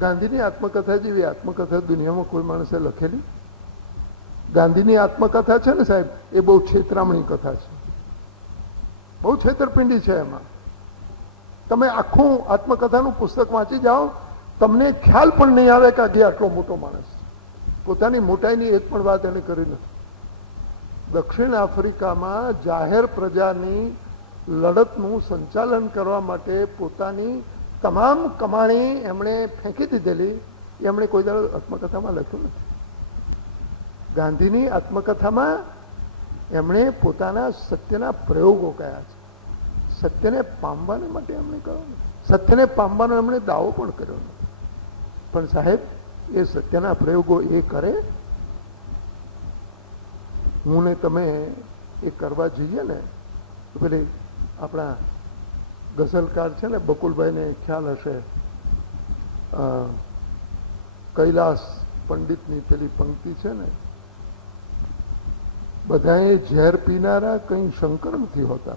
ગાંધીની આત્મકથા જેવી આત્મકથા દુનિયામાં કોઈ માણસે લખેલી? ગાંધીની આત્મકથા છે ને સાહેબ, એ બહુ છેતરામણી કથા છે, બહુ છેતરપિંડી છે એમાં. તમે આખું આત્મકથાનું પુસ્તક વાંચી જાઓ, તમને ખ્યાલ પણ નહીં આવે કે આ આટલો મોટો માણસ. પોતાની મોટાઈની એક પણ વાત એને કરી નથી. દક્ષિણ આફ્રિકામાં જાહેર પ્રજાની લડતનું સંચાલન કરવા માટે પોતાની તમામ કમાણી એમણે ફેંકી દીધેલી, એમણે કોઈ દાડો આત્મકથામાં લખ્યું નથી. ગાંધીની આત્મકથામાં એમણે પોતાના સત્યના પ્રયોગો કયા છે. સત્યને પામવાને માટે એમણે કહ્યું નથી. સત્યને પામવાનો એમણે દાવો પણ કર્યો નથી. પણ સાહેબ, એ સત્યના પ્રયોગો એ કરે, હું ને તમે એ કરવા જઈએ ને તો પેલી આપણા ગઝલકાર છે ને બકુલભાઈને ખ્યાલ હશે, કૈલાસ પંડિતની પેલી પંક્તિ છે ને, બધાએ ઝેર પીનારા કંઈ શંકર નથી હોતા.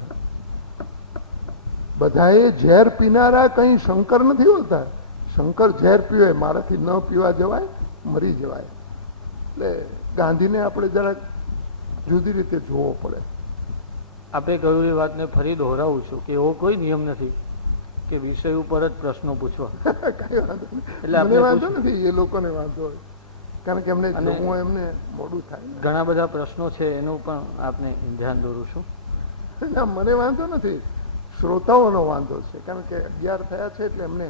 બધાએ ઝેર પીનારા કંઈ શંકર નથી હોતા. શંકર ઝેર પીવે, મારાથી ન પીવા જવાય, મરી જવાય. એટલે ગાંધીને આપણે જરાક જુદી રીતે જોવો પડે. આપે કહ્યું એ વાતને ફરી દોહરાવું છું કે એવો કોઈ નિયમ નથી કે વિષય ઉપર જ પ્રશ્નો પૂછવા. કઈ વાંધો નહીં, એટલે મને વાંધો નથી, એ લોકોને વાંધો હોય, કારણ કે એમને એમને મોડું થાય. ઘણા બધા પ્રશ્નો છે, એનું પણ આપને ધ્યાન દોરું છું. ના, મને વાંધો નથી, શ્રોતાઓનો વાંધો છે, કારણ કે 11 થયા છે એટલે એમને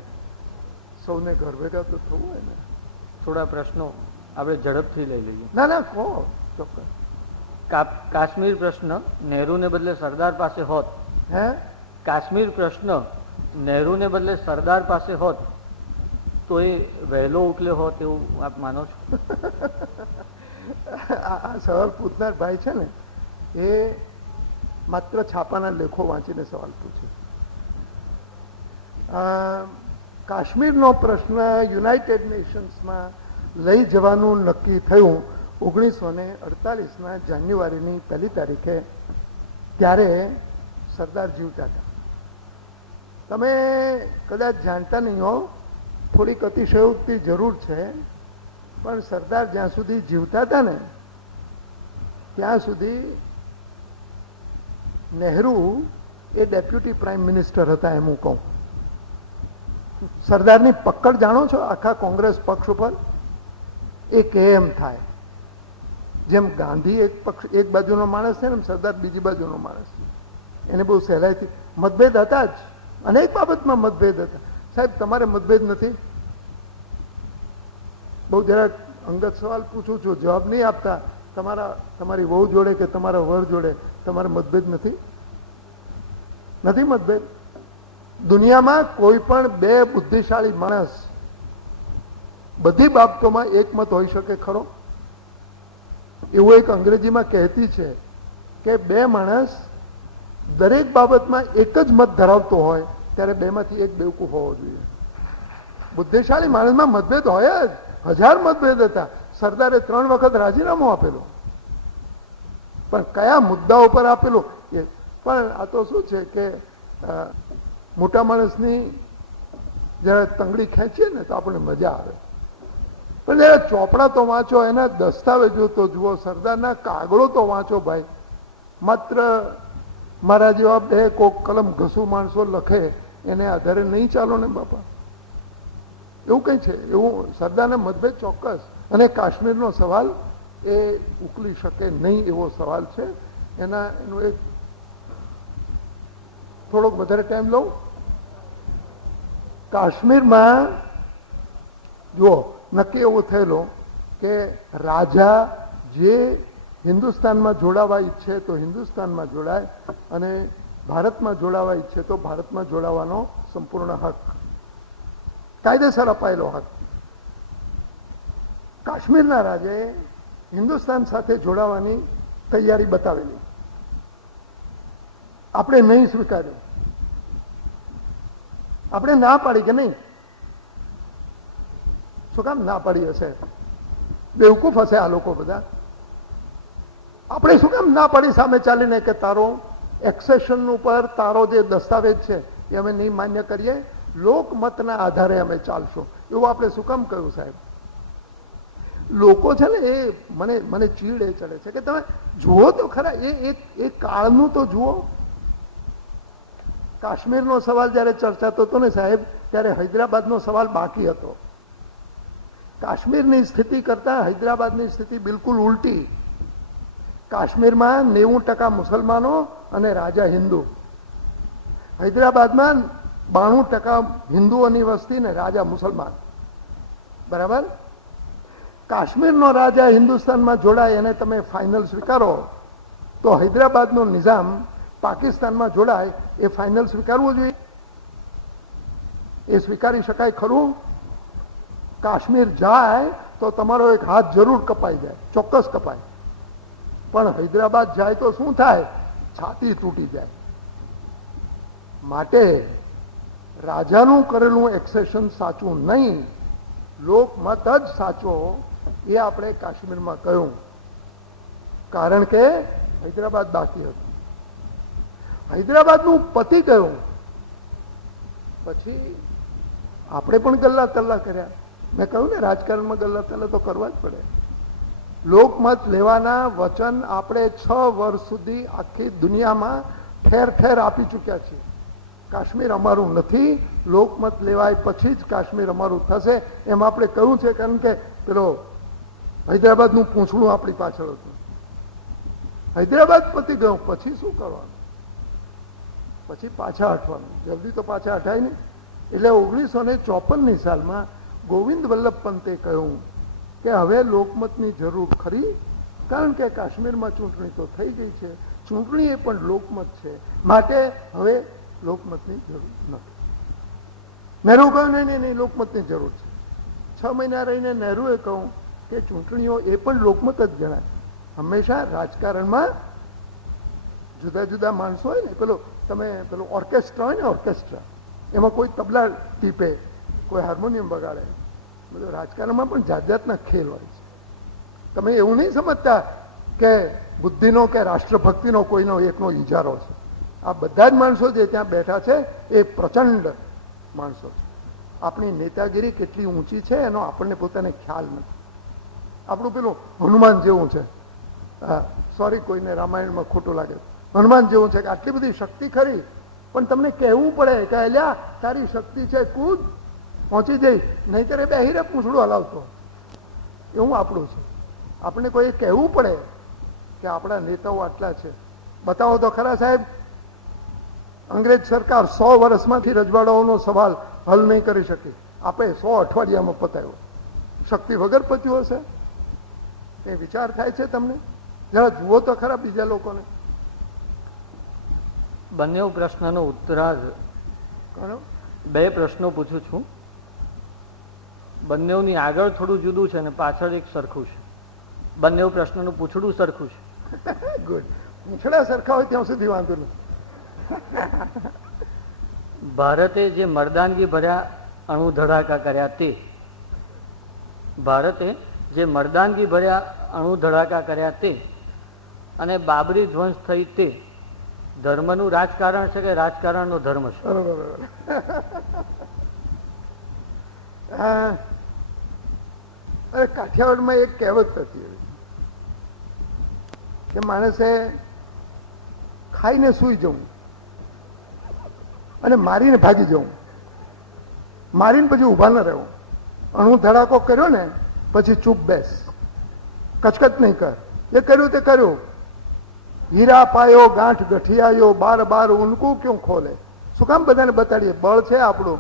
સૌને ઘર ભેગા તો થવું હોય ને. થોડા પ્રશ્નો આપણે ઝડપથી લઈ લઈએ. ના ના, કહો, ચોક્કસ. કાશ્મીર પ્રશ્ન નહેરુને બદલે સરદાર પાસે હોત, હે? કાશ્મીર પ્રશ્ન નહેરુને બદલે સરદાર પાસે હોત તો એ વહેલો ઉકલે હોત એવું આપ માનો છો? આ સવાલ પૂછનાર ભાઈ છે ને, એ માત્ર છાપાના લેખો વાંચીને સવાલ પૂછે. કાશ્મીરનો પ્રશ્ન યુનાઇટેડ નેશન્સમાં લઈ જવાનું નક્કી થયું 1948ના જાન્યુઆરીની 1 તારીખે. ત્યારે સરદાર જીવતા હતા. તમે કદાચ જાણતા નહીં હો, થોડીક અતિશયોક્તિ જરૂર છે, પણ સરદાર જ્યાં સુધી જીવતા હતા ને ત્યાં સુધી નહેરુ એ ડેપ્યુટી પ્રાઇમ મિનિસ્ટર હતા, એમ હું કહું. સરદારની પકડ જાણો છો આખા કોંગ્રેસ પક્ષ ઉપર? એ કેમ થાય? જેમ ગાંધી એક પક્ષ એક બાજુનો માણસ છે ને સરદાર બીજી બાજુનો માણસ, એને બહુ સહેલાઈથી મતભેદ હતા જ, અનેક બાબતમાં મતભેદ હતા. સાહેબ તમારે મતભેદ નથી? બહુ જરાક અંગત સવાલ પૂછું છું, જવાબ નહીં આપતા. તમારી વહુ જોડે કે તમારા વર જોડે તમારે મતભેદ નથી? નથી મતભેદ? દુનિયામાં કોઈ પણ બે બુદ્ધિશાળી માણસ બધી બાબતોમાં એકમત હોઈ શકે ખરો? એવું એક અંગ્રેજીમાં કહેતી છે કે બે માણસ દરેક બાબતમાં એક જ મત ધરાવતો હોય ત્યારે બેમાંથી એક બેવકૂફ હોવો જોઈએ. બુદ્ધિશાળી માણસમાં મતભેદ હોય જ, 1000 મતભેદ હતા. સરદારે 3 વખત રાજીનામું આપેલું, પણ કયા મુદ્દાઓ પર આપેલું એ પણ આ તો શું છે કે મોટા માણસની જયારે તંગડી ખેંચીએ ને તો આપણને મજા આવે, પણ જયારે ચોપડા તો વાંચો, એના દસ્તાવેજો તો જુઓ, સરદારના કાગળો તો વાંચો ભાઈ. માત્ર મારા જેવા બે કોક કલમ ઘસુ માણસો લખે એને આધારે નહીં ચાલો ને બાપા. એવું કઈ છે? એવું સરદારના મતભેદ ચોક્કસ. અને કાશ્મીરનો સવાલ એ ઉકલી શકે નહીં એવો સવાલ છે. એનું એક થોડોક વધારે ટાઈમ લઉં. કાશ્મીરમાં જુઓ, નક્કી એવો થયેલો કે રાજા જે હિન્દુસ્તાનમાં જોડાવા ઈચ્છે તો હિન્દુસ્તાનમાં જોડાય, અને ભારતમાં જોડાવા ઈચ્છે તો ભારતમાં જોડાવાનો સંપૂર્ણ હક, કાયદેસર અપાયેલો હક. કાશ્મીરના રાજાએ હિન્દુસ્તાન સાથે જોડાવાની તૈયારી બતાવેલી, આપણે નહીં સ્વીકાર્યું. આપણે ના પાડી કે નહીં? શું કામ ના પાડી હશે? બેવકૂફ હશે આ લોકો બધા. આપણે શું કામ ના પાડી સામે ચાલીને કે તારો એક્સેશન ઉપર તારો જે દસ્તાવેજ છે એ અમે નહીં માન્ય કરીએ, લોકમતના આધારે અમે ચાલશું, એવું આપણે શું કામ કહ્યું સાહેબ? લોકો છે ને એ મને ચીડ એ ચડે છે કે તમે જુઓ તો ખરા, એ કાળનું તો જુઓ. કાશ્મીરનો સવાલ જયારે ચર્ચાતો હતો ને સાહેબ, ત્યારે હૈદરાબાદનો સવાલ બાકી હતો. કાશ્મીરની સ્થિતિ કરતા હૈદરાબાદની સ્થિતિ બિલકુલ ઉલટી. કાશ્મીરમાં 90% મુસલમાનો અને રાજા હિન્દુ, હૈદરાબાદમાં 92% હિન્દુઓની વસ્તી ને રાજા મુસલમાન. બરાબર? કાશ્મીરનો રાજા હિન્દુસ્તાનમાં જોડાય એને તમે ફાઇનલ સ્વીકારો, તો હૈદરાબાદનો નિઝામ પાકિસ્તાનમાં જોડાય એ ફાઇનલ સ્વીકારવું જોઈએ? એ સ્વીકારી શકાય ખરું? કાશ્મીર જાય તો તમારો એક હાથ જરૂર કપાઈ જાય, ચોક્કસ કપાય, પણ હૈદરાબાદ જાય તો શું થાય? છાતી તૂટી જાય. માટે રાજાનું કરેલું એક્સેશન સાચું નહીં, લોકમત જ સાચો, એ આપણે કાશ્મીરમાં કહ્યું. કારણ કે હૈદરાબાદ બાકી હતું. હૈદરાબાદનું પતી ગયું પછી આપણે પણ ગલ્લા તલ્લા કર્યા. મેં કહ્યું ને, રાજકારણમાં ગલ્લા તલ્લા તો કરવા જ પડે. લોકમત લેવાના વચન આપણે 6 વર્ષ સુધી આખી દુનિયામાં ઠેર ઠેર આપી ચૂક્યા છીએ. કાશ્મીર અમારું નથી, લોકમત લેવાય પછી જ કાશ્મીર અમારું થશે એમ આપણે કહ્યું છે. કારણ કે પેલો હૈદરાબાદનું પૂંછડું આપણી પાછળ હતું. હૈદરાબાદ પતી ગયું પછી શું કરવાનું? પછી પાછા હટવાનું. જલ્દી તો પાછા હટાય નહીં. એટલે 1954ની સાલમાં ગોવિંદ વલ્લભ પંતે કહ્યું કે હવે લોકમતની જરૂર ખરી, કારણ કે કાશ્મીરમાં ચૂંટણી તો થઈ ગઈ છે, ચૂંટણી એ પણ લોકમત છે, માટે હવે લોકમતની જરૂર નથી. નહેરુ કહ્યું નહીં, લોકમતની જરૂર છે. 6 મહિના રહીને નહેરુએ કહ્યું કે ચૂંટણીઓ એ પણ લોકમત જ ગણાય. હંમેશા રાજકારણમાં જુદા જુદા માણસો હોય ને, પેલું ઓર્કેસ્ટ્રા હોય ને, ઓર્કેસ્ટ્રા, એમાં કોઈ તબલા ટીપે, કોઈ હાર્મોનિયમ બગાડે. બધું રાજકારણમાં પણ જાત જાતના ખેલ હોય છે. તમે એવું નહીં સમજતા કે બુદ્ધિનો કે રાષ્ટ્રભક્તિનો કોઈનો એકનો ઇજારો છે. આ બધા જ માણસો જે ત્યાં બેઠા છે એ પ્રચંડ માણસો છે. આપણી નેતાગીરી કેટલી ઊંચી છે એનો આપણને પોતાને ખ્યાલ નથી. આપણું પેલું હનુમાન જેવું છે. સોરી, કોઈને રામાયણમાં ખોટું લાગે, હનુમાન જેવું છે કે આટલી બધી શક્તિ ખરી, પણ તમને કહેવું પડે કે અલ્યા તારી શક્તિ છે, કૂદ, પહોંચી જઈ, નહીંતર બેહીરે પૂંછડું હલાવતો. એવું આપણું છે. આપણે કોઈ કહેવું પડે કે આપણા નેતાઓ આટલા છે, બતાવો તો ખરા સાહેબ. અંગ્રેજ સરકાર 100 વર્ષમાંથી રજવાડાઓનો સવાલ હલ નહીં કરી શકી, આપણે 100 અઠવાડિયામાં પતાવ્યો. શક્તિ વગર પત્યું હશે એ વિચાર થાય છે તમને? જરા જુઓ તો ખરા બીજા લોકોને. બંને પ્રશ્નનો ઉત્તરાર્ધ કરો. 2 પ્રશ્નો પૂછું છું. બંનેની આગળ થોડું જુદું છે અને પાછળ એક સરખું છે. બંને પ્રશ્નનું પૂછડું સરખું છે. ગુડ. પૂછડા સરખા હોય ત્યાં સુધી વાંધો નથી. ભારતે જે મર્દાનગી ભર્યા અણુ ધડાકા કર્યા તે ભારતે જે મર્દાનગી ભર્યા અણુ ધડાકા કર્યા તે અને બાબરી ધ્વંસ થઈ તે ધર્મનું રાજકારણ છે કે રાજકારણનો ધર્મ છે? અરે કાઠિયાવાડમાં એક કહેવત હતી કે માણસે ખાઈને સૂઈ જવું અને મારીને ભાગી જવું, મારીને પછી ઊભા ન રહેવું. અણુ ધડાકો કર્યો ને પછી ચૂપ બેસ, કચકચ નહીં કર. એ કર્યું તે કર્યું. હીરા પાયો ગાંઠ ગઠિયાયો, બાર બાર ઊનકું ક્યું ખોલે. શું કામ બધાને બતાડીએ? બળ છે આપણું,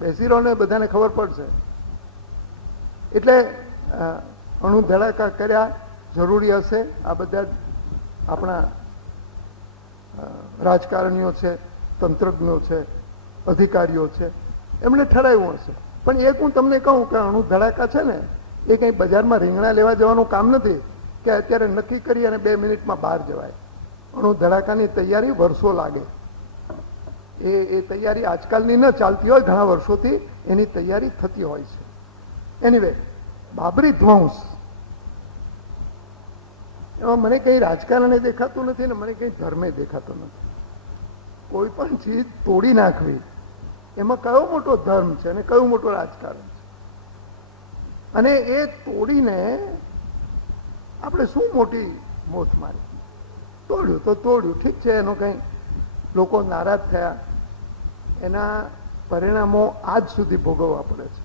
બેસી રહો ને બધાને ખબર પડશે. એટલે અણુ ધડાકા કર્યા જરૂરી હશે. આ બધા આપણા રાજકારણીઓ છે, તંત્રજ્ઞો છે, અધિકારીઓ છે, એમણે ઠરાવ્યું હશે. પણ એક હું તમને કહું કે અણુ ધડાકા છે ને એ કંઈ બજારમાં રીંગણા લેવા જવાનું કામ નથી કે અત્યારે નક્કી કરી અને 2 મિનિટમાં બહાર જવાય. અણુ ધડાકાની તૈયારી વર્ષો લાગે. એ તૈયારી આજકાલની ન ચાલતી હોય, ઘણા વર્ષોથી એની તૈયારી થતી હોય છે. એનીવે, બાબરી ધ્વંસ એમાં મને કંઈ રાજકારણે દેખાતું નથી ને મને કંઈ ધર્મે દેખાતો નથી. કોઈ પણ ચીજ તોડી નાખવી એમાં કયો મોટો ધર્મ છે અને કયું મોટું રાજકારણ છે? અને એ તોડીને આપણે શું મોટી મોત મારી? તોડ્યું તો તોડ્યું, ઠીક છે. એનો કંઈ લોકો નારાજ થયા, એના પરિણામો આજ સુધી ભોગવવા પડે છે.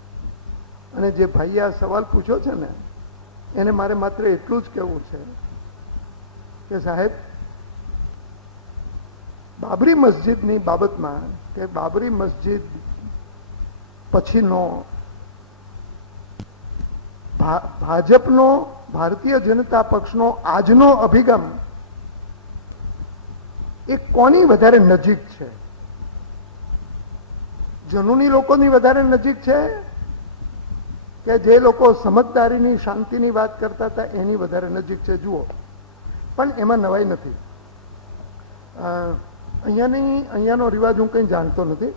અને જે ભાઈએ આ સવાલ પૂછ્યો છે ને એને મારે માત્ર એટલું જ કહેવું છે કે સાહેબ, બાબરી મસ્જિદની બાબતમાં કે બાબરી મસ્જિદ પછીનો ભાજપનો, ભારતીય જનતા પક્ષનો આજનો અભિગમ એ કોની વધારે નજીક છે? જનૂની લોકોની વધારે નજીક છે કે જે લોકો સમજદારીની, શાંતિની વાત કરતા હતા એની વધારે નજીક છે? જુઓ, પણ એમાં નવાઈ નથી. અહીંયાનો રિવાજ હું કંઈ જાણતો નથી.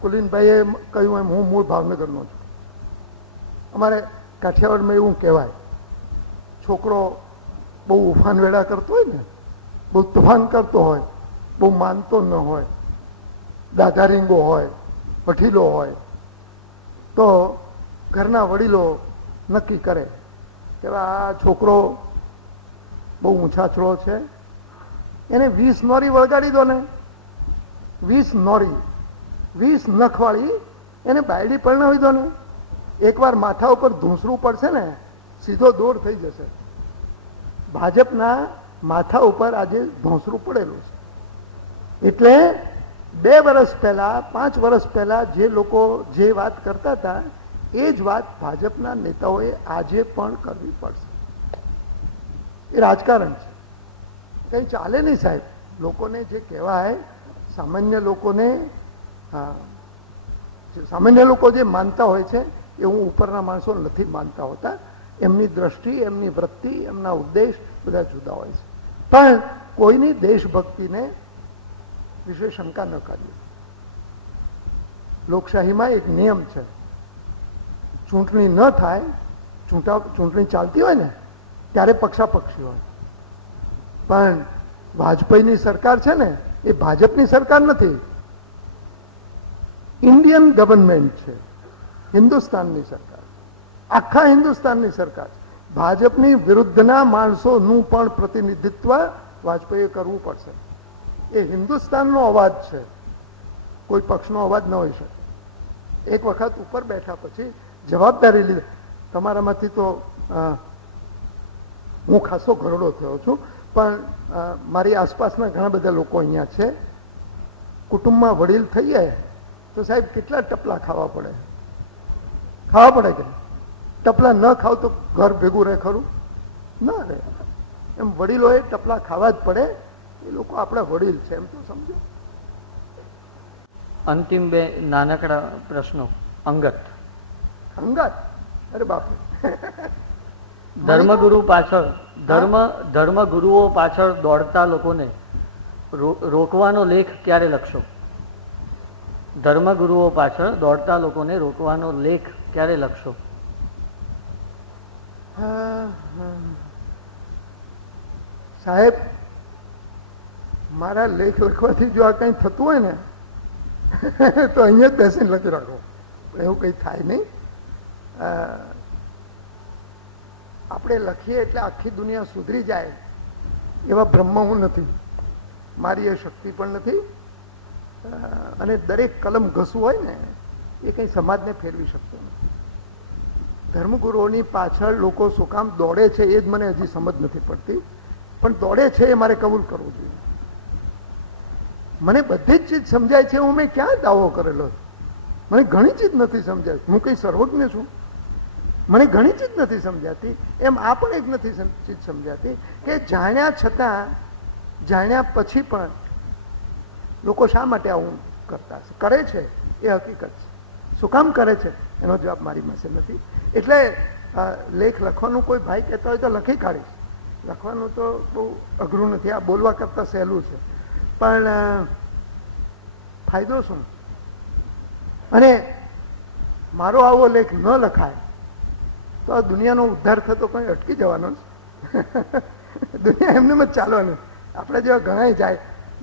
કુલીનભાઈએ કહ્યું એમ હું મૂળ ભાવનગરનો છું. અમારે કાઠિયાવાડમાં એવું કહેવાય, છોકરો બહુ ઉફાન વેળા કરતો હોય ને, બહુ તોફાન કરતો હોય, બહુ માનતો ન હોય, દાદારીંગો હોય, પઠીલો હોય, તો ઘરના વડીલો નક્કી કરે કે આ છોકરો બહુ ઊંછાછળો છે, એને 20 નોરી વળગાડી દો ને, 20 નોરી, 20 નખવાળી એને બાયડી પરણાવી દો ને. એકવાર માથા ઉપર ધૂંસરું પડશે ને સીધો દોર થઈ જશે. ભાજપના માથા ઉપર આજે ધોંસરું પડેલું છે. એટલે 2 વર્ષ પહેલા, 5 વર્ષ પહેલા જે લોકો જે વાત કરતા હતા એ જ વાત ભાજપના નેતાઓએ આજે પણ કરવી પડશે. એ રાજકારણ છે, કંઈ ચાલે નહીં સાહેબ. લોકોને જે કહેવાય, સામાન્ય લોકોને, સામાન્ય લોકો જે માનતા હોય છે એ હું ઉપરના માણસો નથી માનતા હોતા. એમની દ્રષ્ટિ, એમની વૃત્તિ, એમના ઉદ્દેશ બધા જુદા હોય છે. પણ કોઈની દેશભક્તિને વિશે શંકા ન કરીએ. લોકશાહીમાં એક નિયમ છે, ચૂંટણી ન થાય, ચૂંટણી ચાલતી હોય ને ત્યારે પક્ષાપક્ષી હોય. પણ વાજપેયીની સરકાર છે ને એ ભાજપની સરકાર નથી, ઇન્ડિયન ગવર્મેન્ટ છે, હિન્દુસ્તાનની સરકાર, આખા હિન્દુસ્તાનની સરકાર. ભાજપની વિરુદ્ધના માણસોનું પણ પ્રતિનિધિત્વ વાજપેયીએ કરવું પડશે. એ હિન્દુસ્તાનનો અવાજ છે, કોઈ પક્ષનો અવાજ ન હોઈ શકે. એક વખત ઉપર બેઠા પછી જવાબદારી લીધી. તમારામાંથી તો હું ખાસો ઘરડો થયો છું, પણ મારી આસપાસના ઘણા બધા લોકો અહીંયા છે. કુટુંબમાં વડીલ થઈએ તો સાહેબ કેટલા ટપલા ખાવા પડે કે ટપલા ન ખાવ તો ઘર ભેગું રહે ખરું? ના રહે. એમ વડીલોએ ટપલા ખાવા જ પડે. એ લોકો આપણા વડીલ છે એમ તો સમજો. અંતિમ બે નાનકડા પ્રશ્નો. અંગત અરે બાપુ, ધર્મગુરુ પાછળ ધર્મગુરુઓ પાછળ દોડતા લોકોને રોકવાનો લેખ ક્યારે લખશો? ધર્મગુરુઓ પાછળ દોડતા લોકોને રોકવાનો લેખ ક્યારે લખશો? સાહેબ, મારા લેખ લખવાથી જો આ કંઈ થતું હોય ને તો અહીંયા જ બેસીને લખી રાખો. એવું કંઈ થાય નહીં. આપણે લખીએ એટલે આખી દુનિયા સુધરી જાય એવા બ્રહ્મ હું નથી. મારી એ શક્તિ પણ નથી. અને દરેક કલમ ઘસવું હોય ને એ કંઈ સમાજને ફેરવી શકતો નથી. ધર્મગુરુઓની પાછળ લોકો શું કામ દોડે છે એ જ મને હજી સમજ નથી પડતી, પણ દોડે છે એ મારે કબૂલ કરવું જોઈએ. મને બધી જ ચીજ સમજાય છે. હું મેં ક્યાં દાવો કરેલો? મને ઘણી ચીજ નથી સમજાય. હું કંઈ સર્વજ્ઞ છું? મને ઘણી ચીજ નથી સમજાતી. એમ આ પણ એક નથી ચીજ સમજાતી કે જાણ્યા છતાં જાણ્યા પછી પણ લોકો શા માટે આવું કરતા હશે? કરે છે એ હકીકત છે. શું કામ કરે છે એનો જવાબ મારી પાસે નથી. એટલે લેખ લખવાનું કોઈ ભાઈ કહેતા હોય તો લખી કાઢીશ. લખવાનું તો બહુ અઘરું નથી. આ બોલવા કરતાં સહેલું છે. પણ ફાયદો શું? અને મારો આવો લેખ ન લખાય તો આ દુનિયાનો ઉદ્ધાર થતો કંઈ અટકી જવાનો છે. દુનિયા એમને જ ચાલવાની. આપણે જેવા ઘણા જાય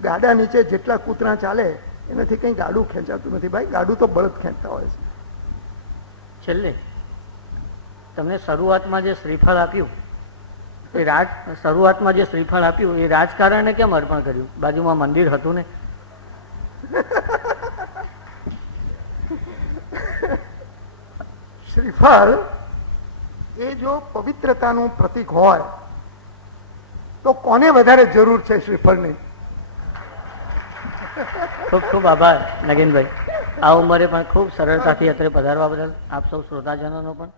ગાડા નીચે જેટલા કૂતરા ચાલે એનાથી કંઈ ગાડું ખેંચાતું નથી ભાઈ. ગાડું તો બળદ ખેંચતા હોય છે. છેલ્લે તમને શરૂઆતમાં જે શ્રીફળ આપ્યું એ રાજકારણે કેમ અર્પણ કર્યું? બાજુમાં મંદિર હતું ને. શ્રીફળ એ જો પવિત્રતાનું પ્રતીક હોય તો કોને વધારે જરૂર છે શ્રીફળની? ખૂબ ખૂબ આભાર નગીનભાઈ. આ ઉંમરે પણ ખૂબ સરળતાથી અત્રે પધારવા બદલ આપ સૌ શ્રોતાજનોનો પણ